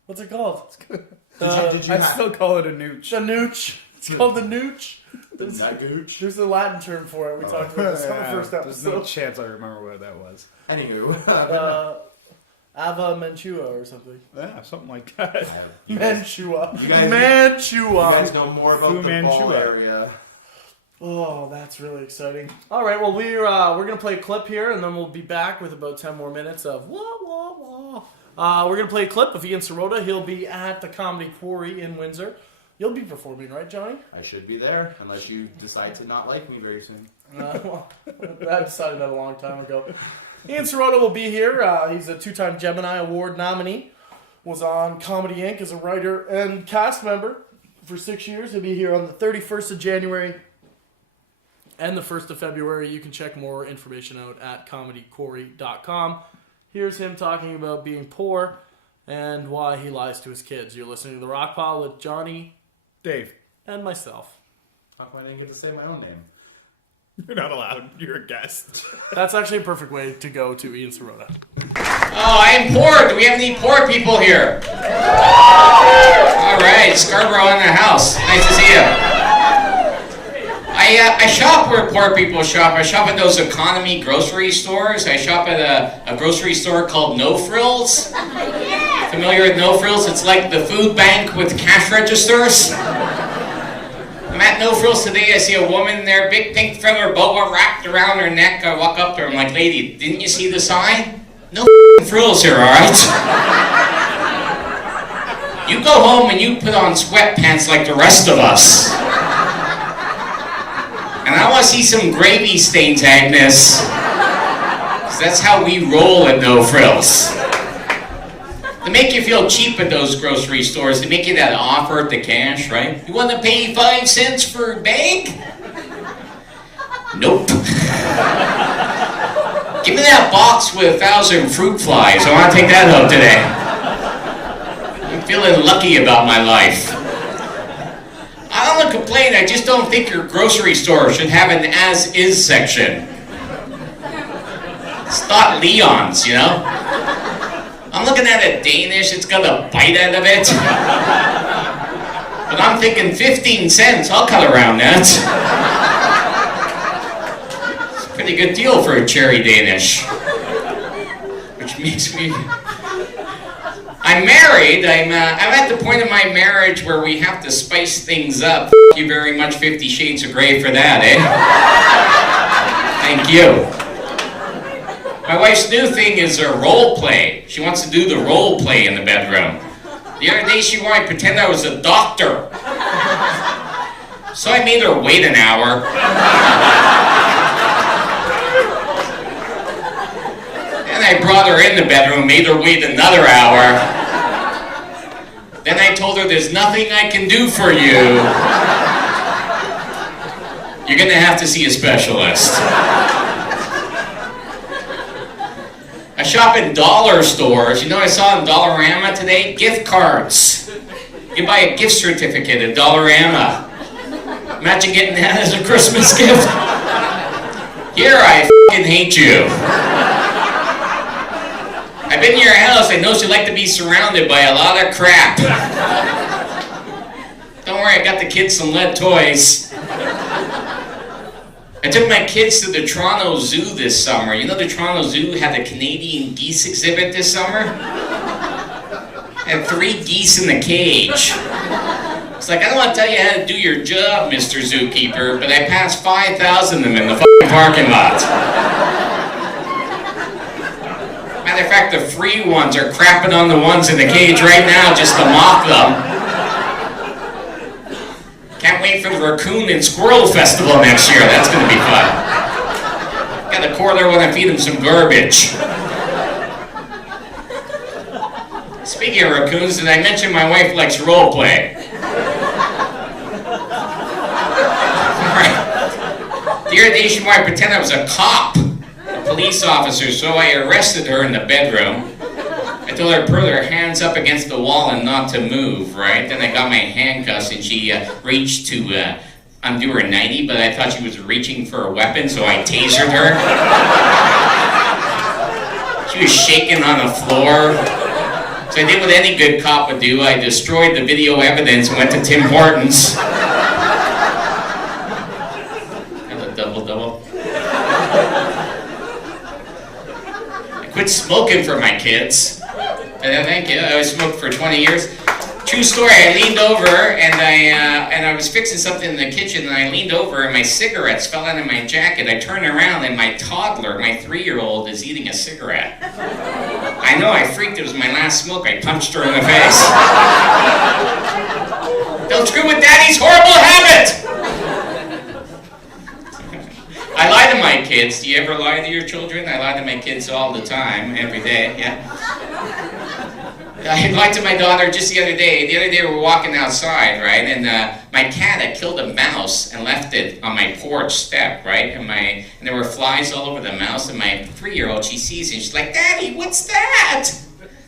What's it called? Did you I'd still call it a nooch. The nooch. It's called the nooch. Not gooch. There's a Latin term for it. We talked about this on the first There's no episode. chance I remember what that was. Anywho. Ava Mantua or something. Yeah, something like that. Mantua. You guys- Mantua. You guys know more about Fu the ball Mantua. area. Oh, that's really exciting. All right, well, we're going to play a clip here, and then we'll be back with about 10 more minutes of wah, wah, wah. We're going to play a clip of Ian Sirota. He'll be at the Comedy Quarry in Windsor. You'll be performing, right, Johnny? I should be there, unless you decide to not like me very soon. Well, I decided that a long time ago. Ian Sirota will be here. He's a two-time Gemini Award nominee. Was on Comedy Inc. as a writer and cast member for 6 years. He'll be here on the 31st of January and the 1st of February. You can check more information out at comedycorey.com. Here's him talking about being poor and why he lies to his kids. You're listening to The Rockpile with Jonny, Dave. and myself. How come I didn't get to say my own name? You're not allowed. You're a guest. That's actually a perfect way to go to Ian Sirota. Oh, I'm poor. Do we have any poor people here? All right, Scarborough in the house. Nice to see you. I shop where poor people shop. I shop at those economy grocery stores. I shop at a grocery store called No Frills. Familiar with No Frills? It's like the food bank with cash registers. I'm at No Frills today. I see a woman there, big pink feather boa wrapped around her neck. I walk up to her. I'm like, lady, didn't you see the sign? No frills here, all right? You go home and you put on sweatpants like the rest of us. And I want to see some gravy stains, Agnes. 'Cause that's how we roll at No Frills. They make you feel cheap at those grocery stores. They make you that offer at the cash, right? You want to pay 5 cents for a bag? Nope. Give me that box with 1,000 fruit flies. I want to take that home today. I'm feeling lucky about my life. I don't want to complain. I just don't think your grocery store should have an as-is section. It's not Leon's, you know? I'm looking at a Danish, it's got a bite out of it. But I'm thinking 15 cents, I'll cut around that. It's a pretty good deal for a cherry Danish. Which makes me... I'm married, I'm at the point of my marriage where we have to spice things up. Thank you very much, 50 Shades of Grey for that, eh? Thank you. My wife's new thing is a role play. She wants to do the role play in the bedroom. The other day she wanted to pretend I was a doctor. So I made her wait an hour. Then I brought her in the bedroom, made her wait another hour. Then I told her there's nothing I can do for you. You're gonna have to see a specialist. I shop in dollar stores. You know what I saw in Dollarama today? Gift cards. You buy a gift certificate at Dollarama. Imagine getting that as a Christmas gift. Here, I f***ing hate you. I've been to your house. I know you like to be surrounded by a lot of crap. Don't worry, I got the kids some lead toys. I took my kids to the Toronto Zoo this summer. You know the Toronto Zoo had a Canadian geese exhibit this summer? Had 3 geese in the cage. It's like, I don't want to tell you how to do your job, Mr. Zookeeper, but I passed 5,000 of them in the f***ing parking lot. Matter of fact, the free ones are crapping on the ones in the cage right now just to mock them. Can't wait for the Raccoon and Squirrel Festival next year. That's going to be fun. Got a quarter when I feed them some garbage. Speaking of raccoons, did I mention my wife likes role play? Alright. The other day she wanted to pretend I was a cop, a police officer, so I arrested her in the bedroom. I told her to put her hands up against the wall and not to move, right? Then I got my handcuffs and she reached to undo her nightie, but I thought she was reaching for a weapon, so I tasered her. She was shaking on the floor. So I did what any good cop would do. I destroyed the video evidence and went to Tim Hortons. Have a double-double. I quit smoking for my kids. Thank you. I smoked for 20 years. True story. I leaned over and I was fixing something in the kitchen, and I leaned over and my cigarettes fell out of my jacket. I turned around and my toddler, my 3-year-old, is eating a cigarette. I know. I freaked. It was my last smoke. I punched her in the face. Don't screw with Daddy's horrible habit. I lie to my kids. Do you ever lie to your children? I lie to my kids all the time, every day. Yeah. I lied to my daughter just the other day. The other day we were walking outside, right? And my cat had killed a mouse and left it on my porch step, right? And there were flies all over the mouse. And my 3-year-old, she sees it and she's like, "Daddy, what's that?"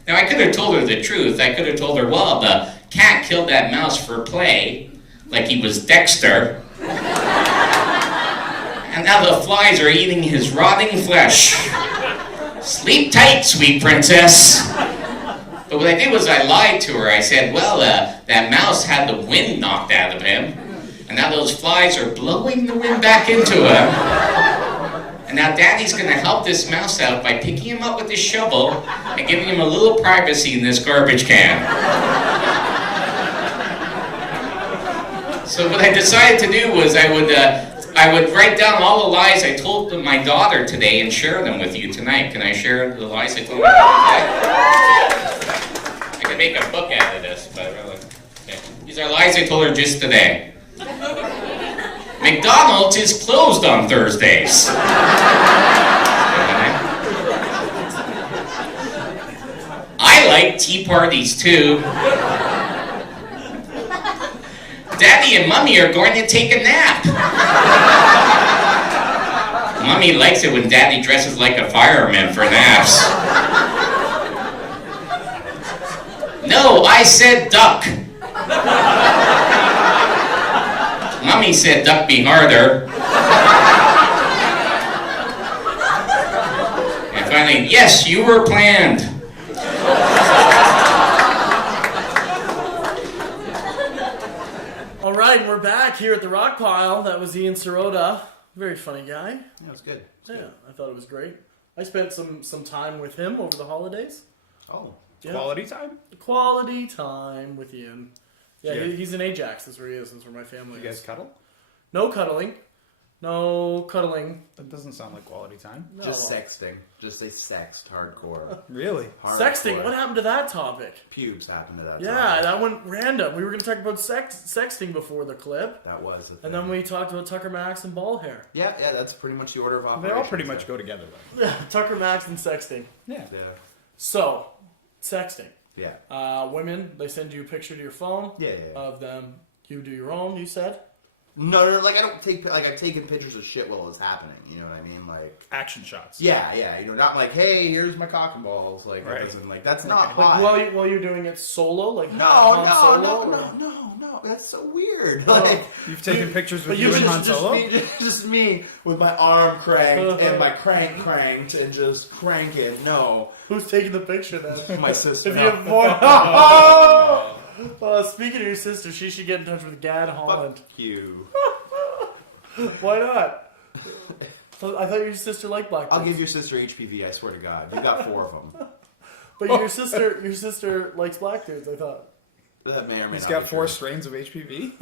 Now I could have told her the truth. I could have told her, well, the cat killed that mouse for play, like he was Dexter. And now the flies are eating his rotting flesh. Sleep tight, sweet princess. But what I did was I lied to her. I said, well, that mouse had the wind knocked out of him, and now those flies are blowing the wind back into him. And now Daddy's going to help this mouse out by picking him up with his shovel and giving him a little privacy in this garbage can. So what I decided to do was I would write down all the lies I told my daughter today and share them with you tonight. Can I share the lies I told my daughter today? I could make a book out of this, but really. Okay. These are lies I told her just today. McDonald's is closed on Thursdays. I like tea parties too. Daddy and Mommy are going to take a nap. Mommy likes it when Daddy dresses like a fireman for naps. No, I said duck. Mommy said duck me harder. And finally, yes, you were planned. All right, we're back here at the Rockpile. That was Ian Sirota. Very funny guy. Yeah, it was good. Yeah, I thought it was great. I spent some time with him over the holidays. Oh. Yeah. Quality time? Quality time with Ian. Yeah, Yeah. he's in Ajax. That's where he is. That's where my family You guys is. cuddle? No cuddling. No cuddling. That doesn't sound like quality time. No. Just sexting. Just a sext hardcore. Really? Sexting. What happened to that topic? Pubes happened to that. Yeah, topic. that went random. We were going to talk about sexting before the clip. That was the thing. And then we talked about Tucker Max and ball hair. Yeah, that's pretty much the order of They operations. all pretty much go together, though. Yeah, Tucker Max and sexting. Yeah. Yeah. So, sexting. Yeah. Women, they send you a picture to your phone Yeah. of them. You do your own, you said? No, like I don't take like I've taken pictures of shit while it's happening. You know what I mean? Like Action shots. yeah. You know, not like hey, here's my cock and balls. Like Right. it wasn't like that's not Like hot. while you're doing it solo? Like No, Han Solo? no. That's so weird. Like You've taken pictures with but you you and Han just Solo? just me with my arm cranked and my crank cranked and just cranking. No, Who's taking the picture then? my sister. If you have more... Speaking of your sister, she should get in touch with Gad Holland. Fuck you. Why not? I thought your sister liked black I'll dudes. give your sister HPV. I swear to God, you got 4 of them. But your sister likes black dudes, I thought. That may or may He's not got be 4 true. strains of HPV?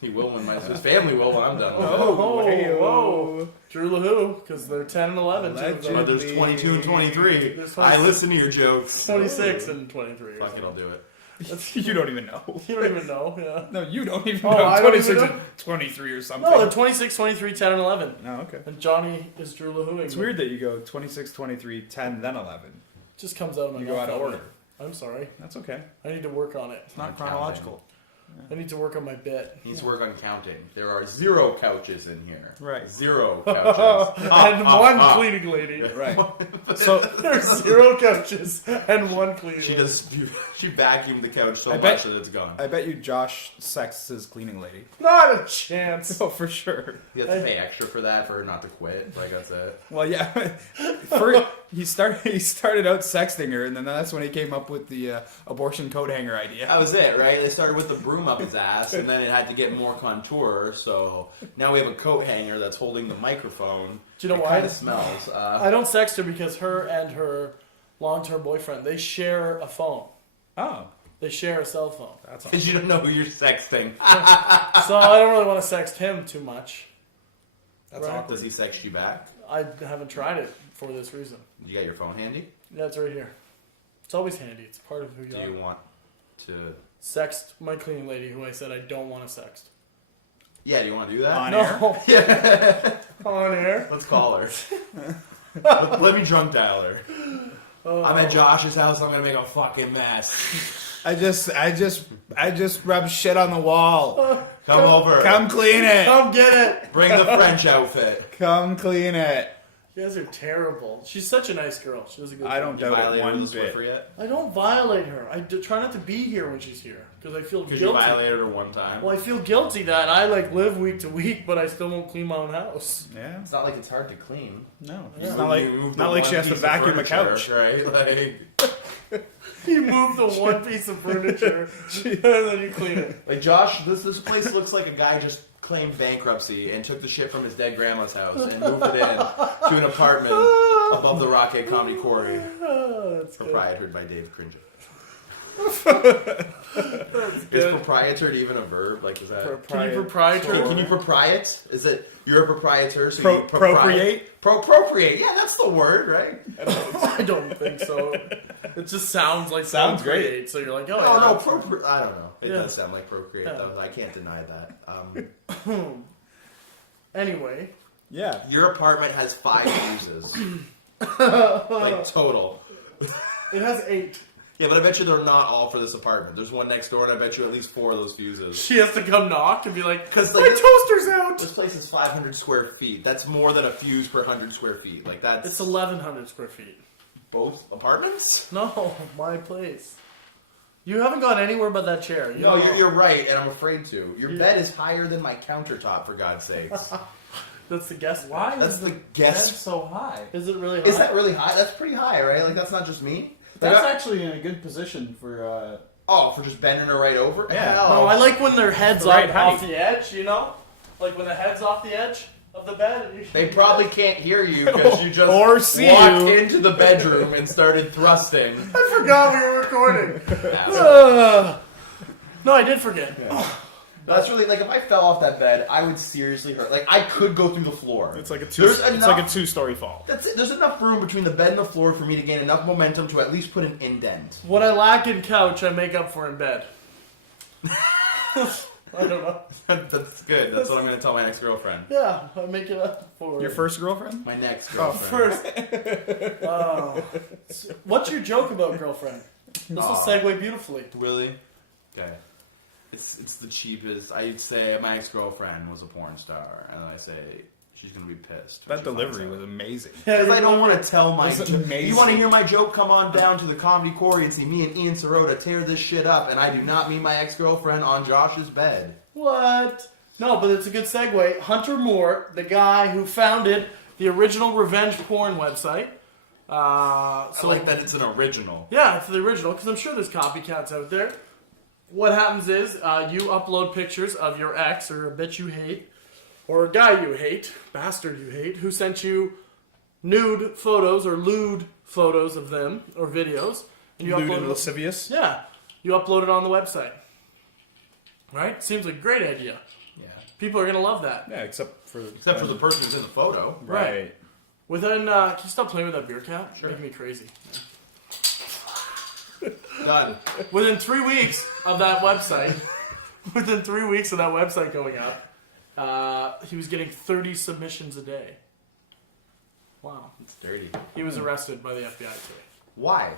He will when his family will when I'm done. Oh, hey, whoa. Drew LaHoo, because they're 10 and 11. too. Allegedly. But there's 22 and 23. There's I 26. listen to your jokes. 26 and 23. or Fuck it, something. I'll do it. You don't even know. You don't even know, yeah. No, you don't even Oh, know. I don't 26 even know? and 23 or something. No, they're 26, 23, 10, and 11. Oh, okay. And Johnny is Drew LaHoo. It's weird that you go 26, 23, 10, then 11. Just comes out of my You go mouth out of that order. way. I'm sorry. That's okay. I need to work on it. It's not chronological. I need to work on my bit. Needs to work on counting. There are 0 couches in here. Right. 0 couches. And one cleaning lady. Right. So There's 0 couches and one cleaning She lady. does. She vacuumed the couch so I much bet- that it's gone. I bet you Josh sexts his cleaning lady. Not a chance. Oh, for sure. You have to pay extra for that for her not to quit. Like that's it. Well, yeah. First, he started out sexting her, and then that's when he came up with the abortion coat hanger idea. That was it, right? They started with the broom up his ass, and then it had to get more contour. So now we have a coat hanger that's holding the microphone. Do you know it why? Kind of smells. I don't sext her because her and her long-term boyfriend, they share a phone. Oh, They share a cell phone. that's awesome. Because you don't know who you're sexting. So I don't really want to sext him too much. That's Right. awkward. Does he sext you back? I haven't tried it for this reason. You got your phone handy? Yeah, it's right here. It's always handy. It's part of who you Do are. you want to? Sext my cleaning lady who I said I don't want to sext. Yeah, do you want to do that? On air? No. On air? Let's call her. Let me drunk dial her. I'm at Josh's house. I'm gonna make a fucking mess. I just rubbed shit on the wall. Come over. Come clean it. Come get it. Bring the French outfit. Come clean it. You guys are terrible. She's such a nice girl. She does a good I job. don't doubt it Violated one the bit. Swiffer yet? I don't violate her. I try not to be here when she's here because I feel Because you guilty. violated her one time. Well, I feel guilty that I like live week to week, but I still don't clean my own house. Yeah. It's not like it's hard to clean. No. Yeah. It's not like You moved not the like she one has to piece of vacuum a furniture, couch. right? Like, You move the one piece of furniture and then you clean it. like Josh, this place looks like a guy just claimed bankruptcy and took the shit from his dead grandma's house and moved it in to an apartment above the Rockhead Comedy Quarry, Oh, that's good. proprieted by Dave Krndija. Is good. proprietor even a verb? Like, is that? Can you proprietor? Can you propriate? Is it you're a proprietor? So you Procreate? Procreate. Yeah, that's the word, right? I don't think so. It just sounds like Sounds great. procreate, so you're like, oh, Oh yeah. no, I don't know. It Yeah. does sound like procreate, Yeah. though. I can't deny that. Anyway, Yeah. Your apartment has 5 fuses, like total. it has 8. Yeah, but I bet you they're not all for this apartment. There's one next door, and I bet you at least 4 of those fuses. She has to come knock and be like, 'Cause, my like, toaster's out. This place is 500 square feet. That's more than a fuse per 100 square feet. Like that's It's 1,100 square feet. both apartments. No, my place. You haven't gone anywhere but that chair. You No, know. you're right, and I'm afraid to. Your bed is higher than my countertop, for God's sakes. That's the guest. Why That's is the bed guest. so high? Is it really high? Is that really high? That's pretty high, right? Like that's not just me. That's Like, actually in a good position for. oh, for just bending her right over. Yeah. Hell. No, I like when their head's The right off height. the edge, you know? Like when the head's off the edge of the bed. And you They probably can't hear you because you just Or see walked you. into the bedroom and started thrusting. I forgot we were recording. No, I did forget. That's really like if I fell off that bed, I would seriously hurt. Like I could go through the floor. It's like a two. There's It's enough- like a 2-story fall. That's it. There's enough room between the bed and the floor for me to gain enough momentum to at least put an indent. What I lack in couch, I make up for in bed. I don't know. That's good. That's what I'm going to tell my ex-girlfriend. Yeah, I make it up for Your first girlfriend? My next Oh, girlfriend. first. Oh. What's your joke about girlfriend? This will segue beautifully. Really? Okay. It's the cheapest. I'd say my ex-girlfriend was a porn star, and then I say she's going to be pissed. when That she finds delivery out. was amazing. Because I don't want to tell my That's joke. amazing. You want to hear my joke? Come on down to the Comedy Quarry and see me and Ian Sirota tear this shit up, and I do not mean my ex-girlfriend on Josh's bed. What? No, but it's a good segue. Hunter Moore, the guy who founded the original revenge porn website. So I like that it's an original. Yeah, it's the original, because I'm sure there's copycats out there. What happens is, you upload pictures of your ex, or a bitch you hate, or a guy you hate, bastard you hate, who sent you nude photos or lewd photos of them, or videos. And you Lewd upload and it. lascivious. Yeah, you upload it on the website. Right? Seems like a great idea. Yeah. People are going to love that. Yeah, except for the person who's in the photo. right. Within, can you stop playing with that beer cap? It's making me crazy. Done. Within 3 weeks of that website, going up, he was getting 30 submissions a day. Wow. It's dirty. He was arrested by the FBI today Why?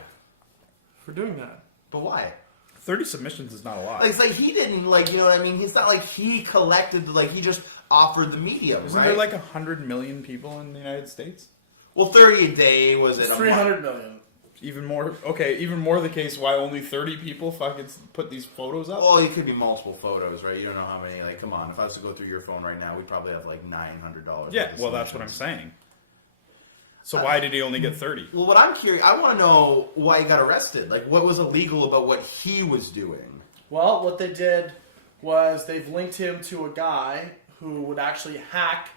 for doing that. But why? 30 submissions is not a lot. Like, it's like he didn't, like, you know what I mean? He's not like he collected, like, he just offered the medium, Isn't right? there like 100 million people in the United States? Well, 30 a day was it? It's 300 million. Even more. Okay, even more the case why only 30 people fucking put these photos up. Well, it could be multiple photos, right? You don't know how many. Like, come on. If I was to go through your phone right now, we'd probably have like $900. Yeah, worth of well, that's what I'm submissions. saying. So why did he only get 30? Well, what I'm curious, I want to know why he got arrested. Like, what was illegal about what he was doing? Well, what they did was they've linked him to a guy who would actually hack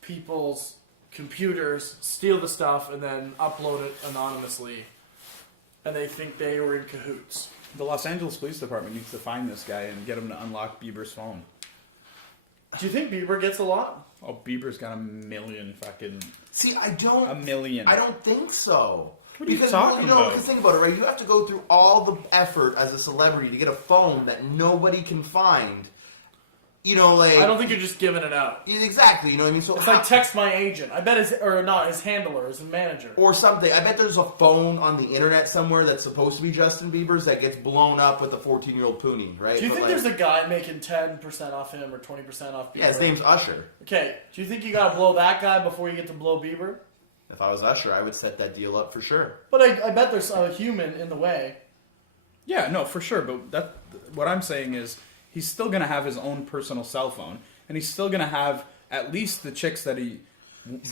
people's computers, steal the stuff, and then upload it anonymously. And they think they were in cahoots. The Los Angeles Police Department needs to find this guy and get him to unlock Bieber's phone. Do you think Bieber gets a lot? Oh, Bieber's got a million fucking... See, I don't... A million. I don't think so. What are you because, talking about? Because think about it, right? You have to go through all the effort as a celebrity to get a phone that nobody can find. you know, like I don't think you're just giving it out. exactly. You know what I mean? So It's like text my agent. I bet his handler, his manager. or something. I bet there's a phone on the internet somewhere that's supposed to be Justin Bieber's that gets blown up with a 14-year-old poonie, right? Do you But, think like, there's a guy making 10% off him or 20% off Bieber? Yeah, his name's Usher. Okay, do you think you gotta blow that guy before you get to blow Bieber? If I was Usher, I would set that deal up for sure. But I bet there's a human in the way. Yeah, no, for sure. But what I'm saying is he's still going to have his own personal cell phone, and he's still going to have at least the chicks that he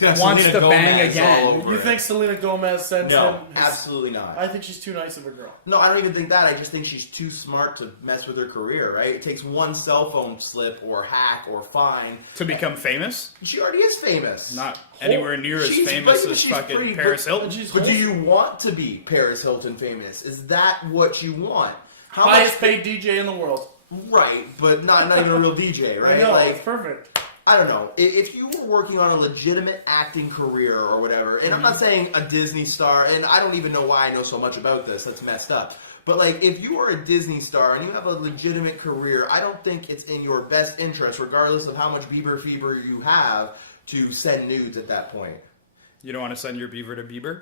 got wants Selena to bang Gomez all again. over You it. think Selena Gomez sends No, him? absolutely not. I think she's too nice of a girl. No, I don't even think that. I just think she's too smart to mess with her career, right? It takes one cell phone slip or hack or fine. To become famous? She already is famous. Not anywhere near as She's- famous but as she's fucking pretty- Paris but- Hilton. But do you want to be Paris Hilton famous? Is that what you want? How Highest much- paid DJ in the world. Right, but not even a real DJ, right? I know, Like, it's perfect. I don't know. If you were working on a legitimate acting career or whatever, and I'm not saying a Disney star, and I don't even know why I know so much about this. That's messed up. But like, if you are a Disney star and you have a legitimate career, I don't think it's in your best interest, regardless of how much Bieber fever you have, to send nudes at that point. You don't want to send your beaver to Bieber?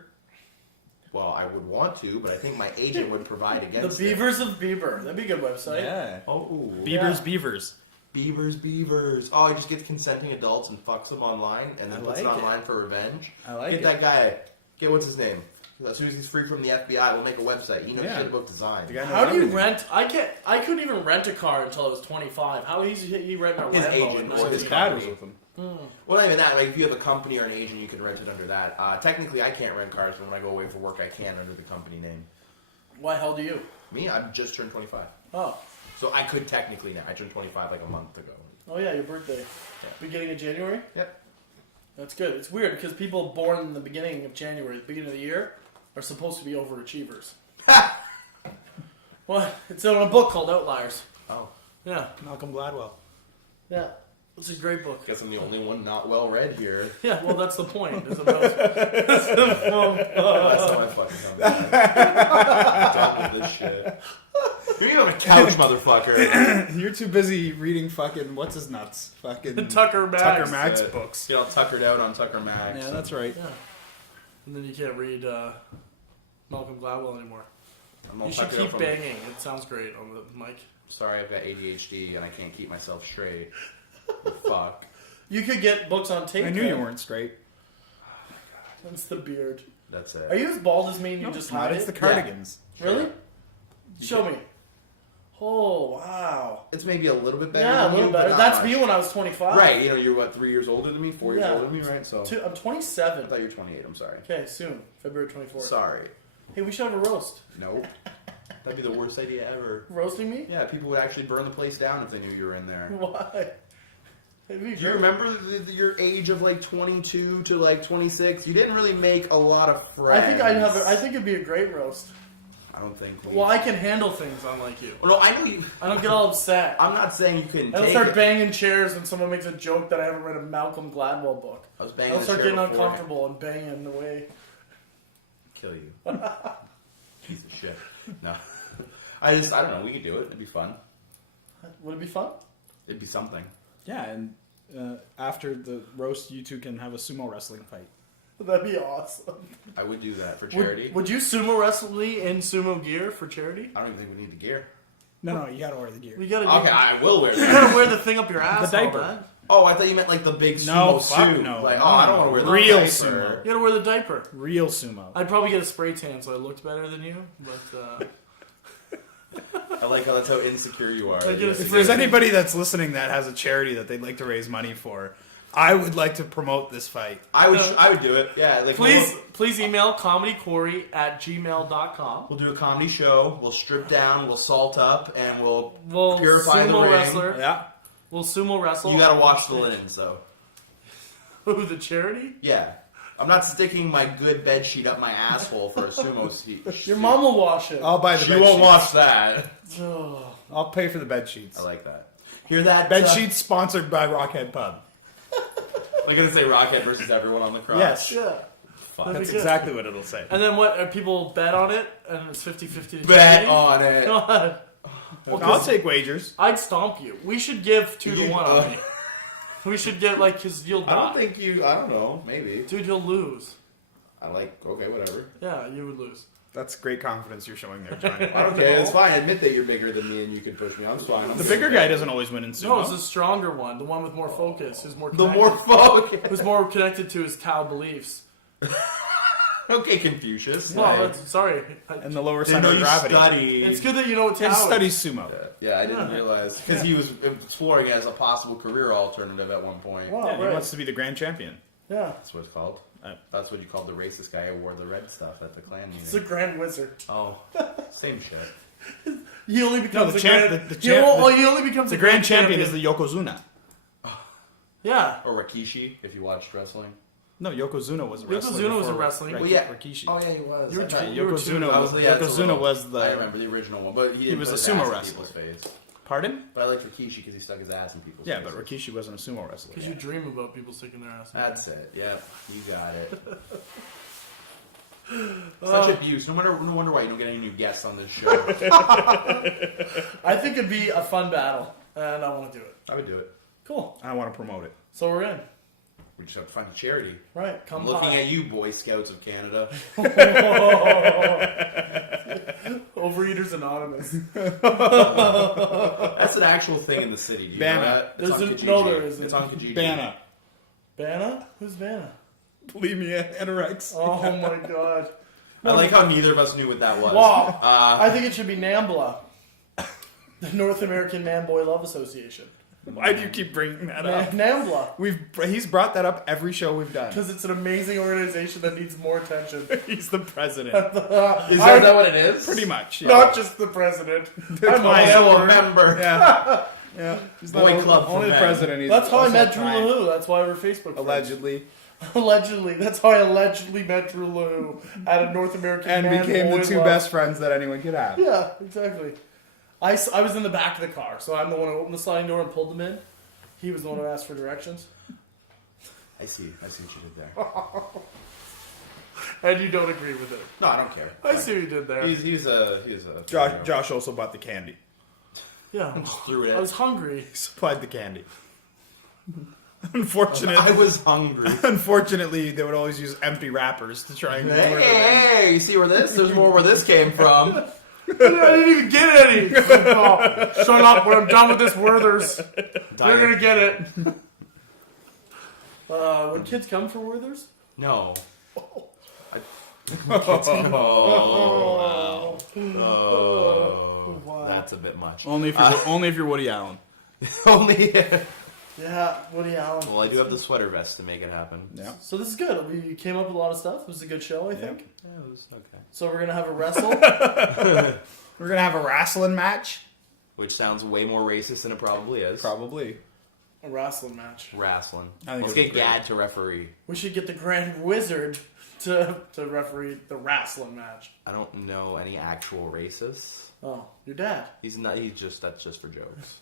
Well, I would want to, but I think my agent would provide The against it. Beavers of Bieber. That'd be a good website. Yeah. Oh, Beavers, Beavers. Beavers. Oh, he just gets consenting adults and fucks them online, and then I puts it like it. online for revenge. I like Get it. that guy. Get what's his name? As soon as he's free from the FBI, we'll make a website. He knows Yeah. shit about design. The guy knows How do you everything. rent? I couldn't even rent a car until I was 25. How easy he rent a His Lambo? agent at or 19? his His dad was company. with him. Well, not even that. Like, if you have a company or an agent, you can rent it under that. Technically, I can't rent cars, but when I go away for work, I can under the company name. Why hell do you? Me, I've just turned 25. Oh. So I could technically now. I turned 25 like a month ago. Oh yeah, your birthday. Beginning of January? Yep. That's good. It's weird because people born in the beginning of January, the beginning of the year, are supposed to be overachievers. Well, it's in a book called Outliers. Oh. Yeah. Malcolm Gladwell. Yeah. It's a great book. Guess I'm the only one not well read here. Yeah, well, that's the point. It's about, That's not my fucking I'm done with this shit. You're on a couch, motherfucker. You're too busy reading fucking what's his nuts, fucking Tucker Max. Tucker Max That's it. books. Get all tuckered out on Tucker Max. Yeah, that's right. Yeah. And then you can't read Malcolm Gladwell anymore. I'm all You should tuckered out keep from- banging. It sounds great on the mic. Sorry, I've got ADHD and I can't keep myself straight. Fuck. You could get books on tape. I knew then. you weren't straight. That's the beard. That's it. Are you as bald as me and you No, just it's not. hide It's it? the cardigans. Really? Show me. Oh, wow. It's maybe a little bit better. Yeah, a than little you, but better. not That's much. me when I was 25. Right, you know, you're what, 3 years older than me? 4 years Yeah. older than me, right? So I'm I 27. thought you were 28. I'm sorry. Okay, soon. February 24th. Sorry. Hey, we should have a roast. Nope. That'd be the worst idea ever. Roasting me? Yeah, people would actually burn the place down if they knew you were in there. Why? It'd be Do you great. remember your age of like 22 to like 26? You didn't really make a lot of friends. I think it'd be a great roast. I don't think. Well, I can handle things unlike you. Well, no, I know you. I don't get all upset. I'm not saying you couldn't I don't take start it. banging chairs when someone makes a joke that I haven't read a Malcolm Gladwell book. I was banging I'll the start chair getting before. uncomfortable and banging away. Kill you. Piece of shit. No. I don't know. We could do it. It'd be fun. Would it be fun? It'd be something. Yeah, and after the roast, you two can have a sumo wrestling fight. That'd be awesome. I would do that for charity. Would you sumo wrestle me in sumo gear for charity? I don't even think we need the gear. No, you gotta wear the gear. We gotta. Okay, I will wear You that. gotta wear the thing up your ass. diaper. Man. Oh, I thought you meant like the big No, sumo fuck suit. no. Like, oh, I don't want to wear the Real diaper. sumo. You gotta wear the diaper. Real sumo. I'd probably get a spray tan so I looked better than you, but I like how that's how insecure you are. I get a If there's anybody that's listening that has a charity that they'd like to raise money for, I would like to promote this fight. I would do it. Yeah, like please email comedyquarry@gmail.com. we'll do a comedy show. We'll strip down. We'll salt up, and we'll We'll purify the sumo ring. wrestler. Yeah. We'll sumo wrestle. You gotta wash the linens, though. Who, the charity? Yeah, I'm not sticking my good bed sheet up my asshole for a sumo seat. Your mom will wash it. I'll buy the She bed won't sheets. wash that. Oh. I'll pay for the bed sheets. I like that. Hear that? Bed sheets sponsored by Rockhead Pub. I'm gonna say Rockhead versus everyone on the cross. Yes. Yeah. Fuck. That'd be That's good. exactly what it'll say. And then what? People bet on it, and it's 50-50. Bet on it. God. Well, I'll take wagers. I'd stomp you. We should give 2 to 1 on me. We should get because you'll die. I don't think you. I don't know. Maybe. Dude, you'll lose. Okay, whatever. Yeah, you would lose. That's great confidence you're showing there, Johnny. I don't care. It's fine. Admit that you're bigger than me and you can push me. I'm fine. The bigger guy doesn't always win in sumo. No, it's the stronger one. The one with more focus. Who's more The connected, more focus. who's more connected to his Tao beliefs. Okay, Confucius. No, sorry. and the lower Didn't center know of you gravity. studied. It's good that you know what Tao He is. studies sumo. Yeah, I didn't realize because he was exploring it as a possible career alternative at one point. Wow, Yeah, he right. wants to be the grand champion. Yeah. That's what it's called. That's what you called the racist guy who wore the red stuff at the clan meeting. It's a Grand Wizard. Oh, same shit. He only becomes the the champ- Grand... the he champ- only- he only becomes The grand champion is the Yokozuna. Yeah. Or Rikishi, if you watched wrestling. No, Yokozuna was a wrestler. Yokozuna was a before wrestling. Rik- Well, yeah. Rikishi. Oh yeah, he was. You were I too- thought- you were Yokozuna, I was, was, yeah, it's a Yokozuna little- was the... I remember the original one, but he was put a his sumo ass in wrestler. people's face. Pardon? But I like Rikishi because he stuck his ass in people's Yeah, faces. but Rikishi wasn't a sumo wrestler. Because you dream about people sticking their ass in That's it. Yeah, you got it. Such abuse. No wonder why you don't get any new guests on this show. I think it'd be a fun battle, and I want to do it. I would do it. Cool. I want to promote it. So we're in. We just have to find a charity. Right. Come I'm looking by. at you, Boy Scouts of Canada. Overeaters Anonymous. That's an actual thing in the city. Do you know Bana. that? It's on There's Kijiji. no, there isn't. It's on Kijiji. Banna. Banna? Who's Banna? Believe me, anorex. Oh my god. I like how neither of us knew what that was. Wow. I think it should be NAMBLA. The North American Man-Boy Love Association. Why do you keep bringing that up? NAMBLA. He's brought that up every show we've done. Because it's an amazing organization that needs more attention. He's the president. Is that what it is? Pretty much. Yeah. Not just the president. I'm Also a member. Yeah. Yeah. He's Boy not club for only the men. president. He's That's how I also met Drew trying- LaHoo. That's why we're Facebook friends. Allegedly. Allegedly. That's how I allegedly met Drew LaHoo at a North American And Man became the Boy two Love. best friends that anyone could have. Yeah, exactly. I was in the back of the car, so I'm the one who opened the sliding door and pulled them in. He was the one who asked for directions. I see what you did there. And you don't agree with it. No, I don't care. I see what you did there. He's a Josh also bought the candy. Yeah. threw it. I was hungry. He supplied the candy. Unfortunately, I was hungry. Unfortunately, they would always use empty wrappers to try and deliver them. Hey, you see where this? There's more where this came from. I didn't even get any. Oh, shut up. When I'm done with this Werther's, they're going to get it. When kids come for Werther's? No. Wow. That's a bit much. Only if you're Woody Allen. Only. Yeah, Woody Allen. Well, I do have the sweater vest to make it happen. Yeah. So this is good. We came up with a lot of stuff. It was a good show, I think. Yeah, it was okay. So we're going to have a wrestle. We're gonna have a wrestling match. Which sounds way more racist than it probably is. Probably. A wrestling match. Wrestling. I think Let's it'd get be great. Gad to referee. We should get the Grand Wizard to referee the wrestling match. I don't know any actual racists. Oh, your dad. He's not. That's just for jokes.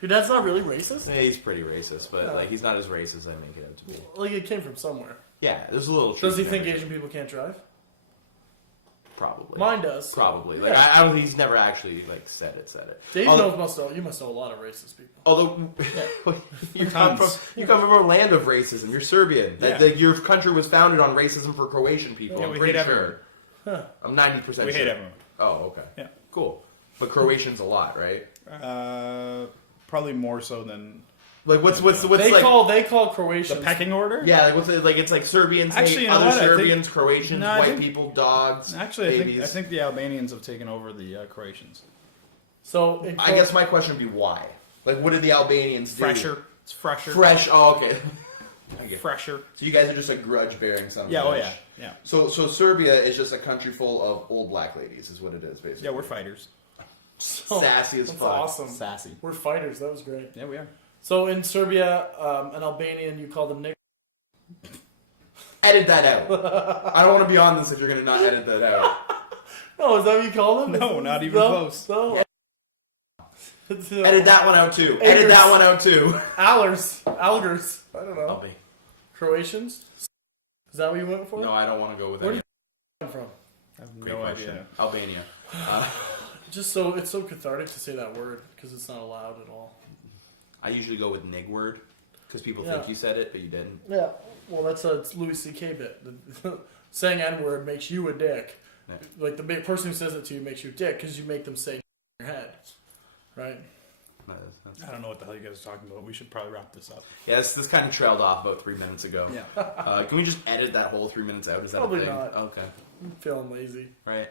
Your dad's not really racist? Yeah, he's pretty racist, but like he's not as racist as I make it out to be. Like, it came from somewhere. Yeah, there's a little. Does he truth in think everything. Asian people can't drive? Probably. Mine does. so- Probably. Like Yeah. I don't. He's never actually like said it. Dave Although- you must know a lot of racist people. Although you come from a land of racism. You're Serbian. Yeah. Your country was founded on racism for Croatian people. Yeah, I'm we pretty hate sure. everyone. Huh. I'm 90% sure. We hate everyone. Oh, okay. Yeah. Cool. But Croatians a lot, right? Probably more so than Like what's They like call Croatians. the pecking order. yeah, like what's it, like it's like Serbians Actually, hate you know other what? I think- Serbians, Croatians, No, I white think- people, dogs, Actually, babies. I think the Albanians have taken over the Croatians. So in I guess my question would be why? Like, what did the Albanians do? Fresher. It's fresher. Fresh. Oh, okay. I get it. Fresher. So you guys are just a grudge bearing something. Yeah. Oh yeah. Yeah. So Serbia is just a country full of old black ladies, is what it is basically. Yeah. We're fighters. so, Sassy as that's fuck. awesome. Sassy. We're fighters. That was great. Yeah, we are. So in Serbia, an Albanian, you call them niggers. Edit that out. I don't want to be on this if you're gonna not edit that out. No, is that what you call them? No, not even close. No. Edit that one out too. Angers. Edit that one out too. Algers. I don't know. I'll be. Croatians? Is that what you went for? No, I don't want to go with Where that. do you come from? I have Great no question. idea. Albania. Just so it's so cathartic to say that word because it's not allowed at all. I usually go with nig word because people Yeah. think you said it, but you didn't. Yeah. Well, that's a Louis C.K. bit. Saying N-word makes you a dick. Yeah. Like the person who says it to you makes you a dick because you make them say in your head, right? I don't know what the hell you guys are talking about. We should probably wrap this up. Yeah, this kind of trailed off about 3 minutes ago. Yeah. Can we just edit that whole 3 minutes out? Is that Probably a thing? not. Okay. I'm feeling lazy. Right.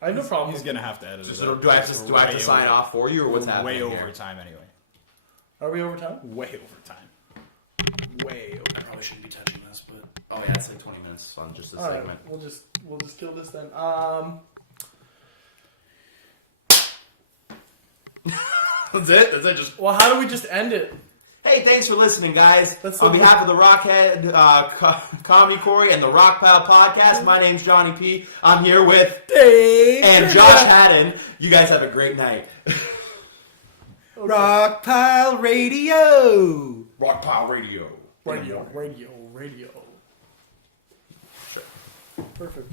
I have no problem. He's gonna have to edit it. So out. do I have to sign off for you, or what's We're happening? Way over here? time anyway. Are we over time? Way over time. Way over. I probably shouldn't be touching this, but Oh yeah, it's like 20 minutes on just this All right, segment. we'll just kill this then. That's it. That's it. Just Well, how do we just end it? hey, thanks for listening, guys. That's On so behalf of the Rockhead Comedy Corey and the Rockpile podcast, my name's Jonny P. I'm here with Dave and Josh Haddon. You guys have a great night. Rockpile Radio. Rockpile Radio. Radio. Perfect.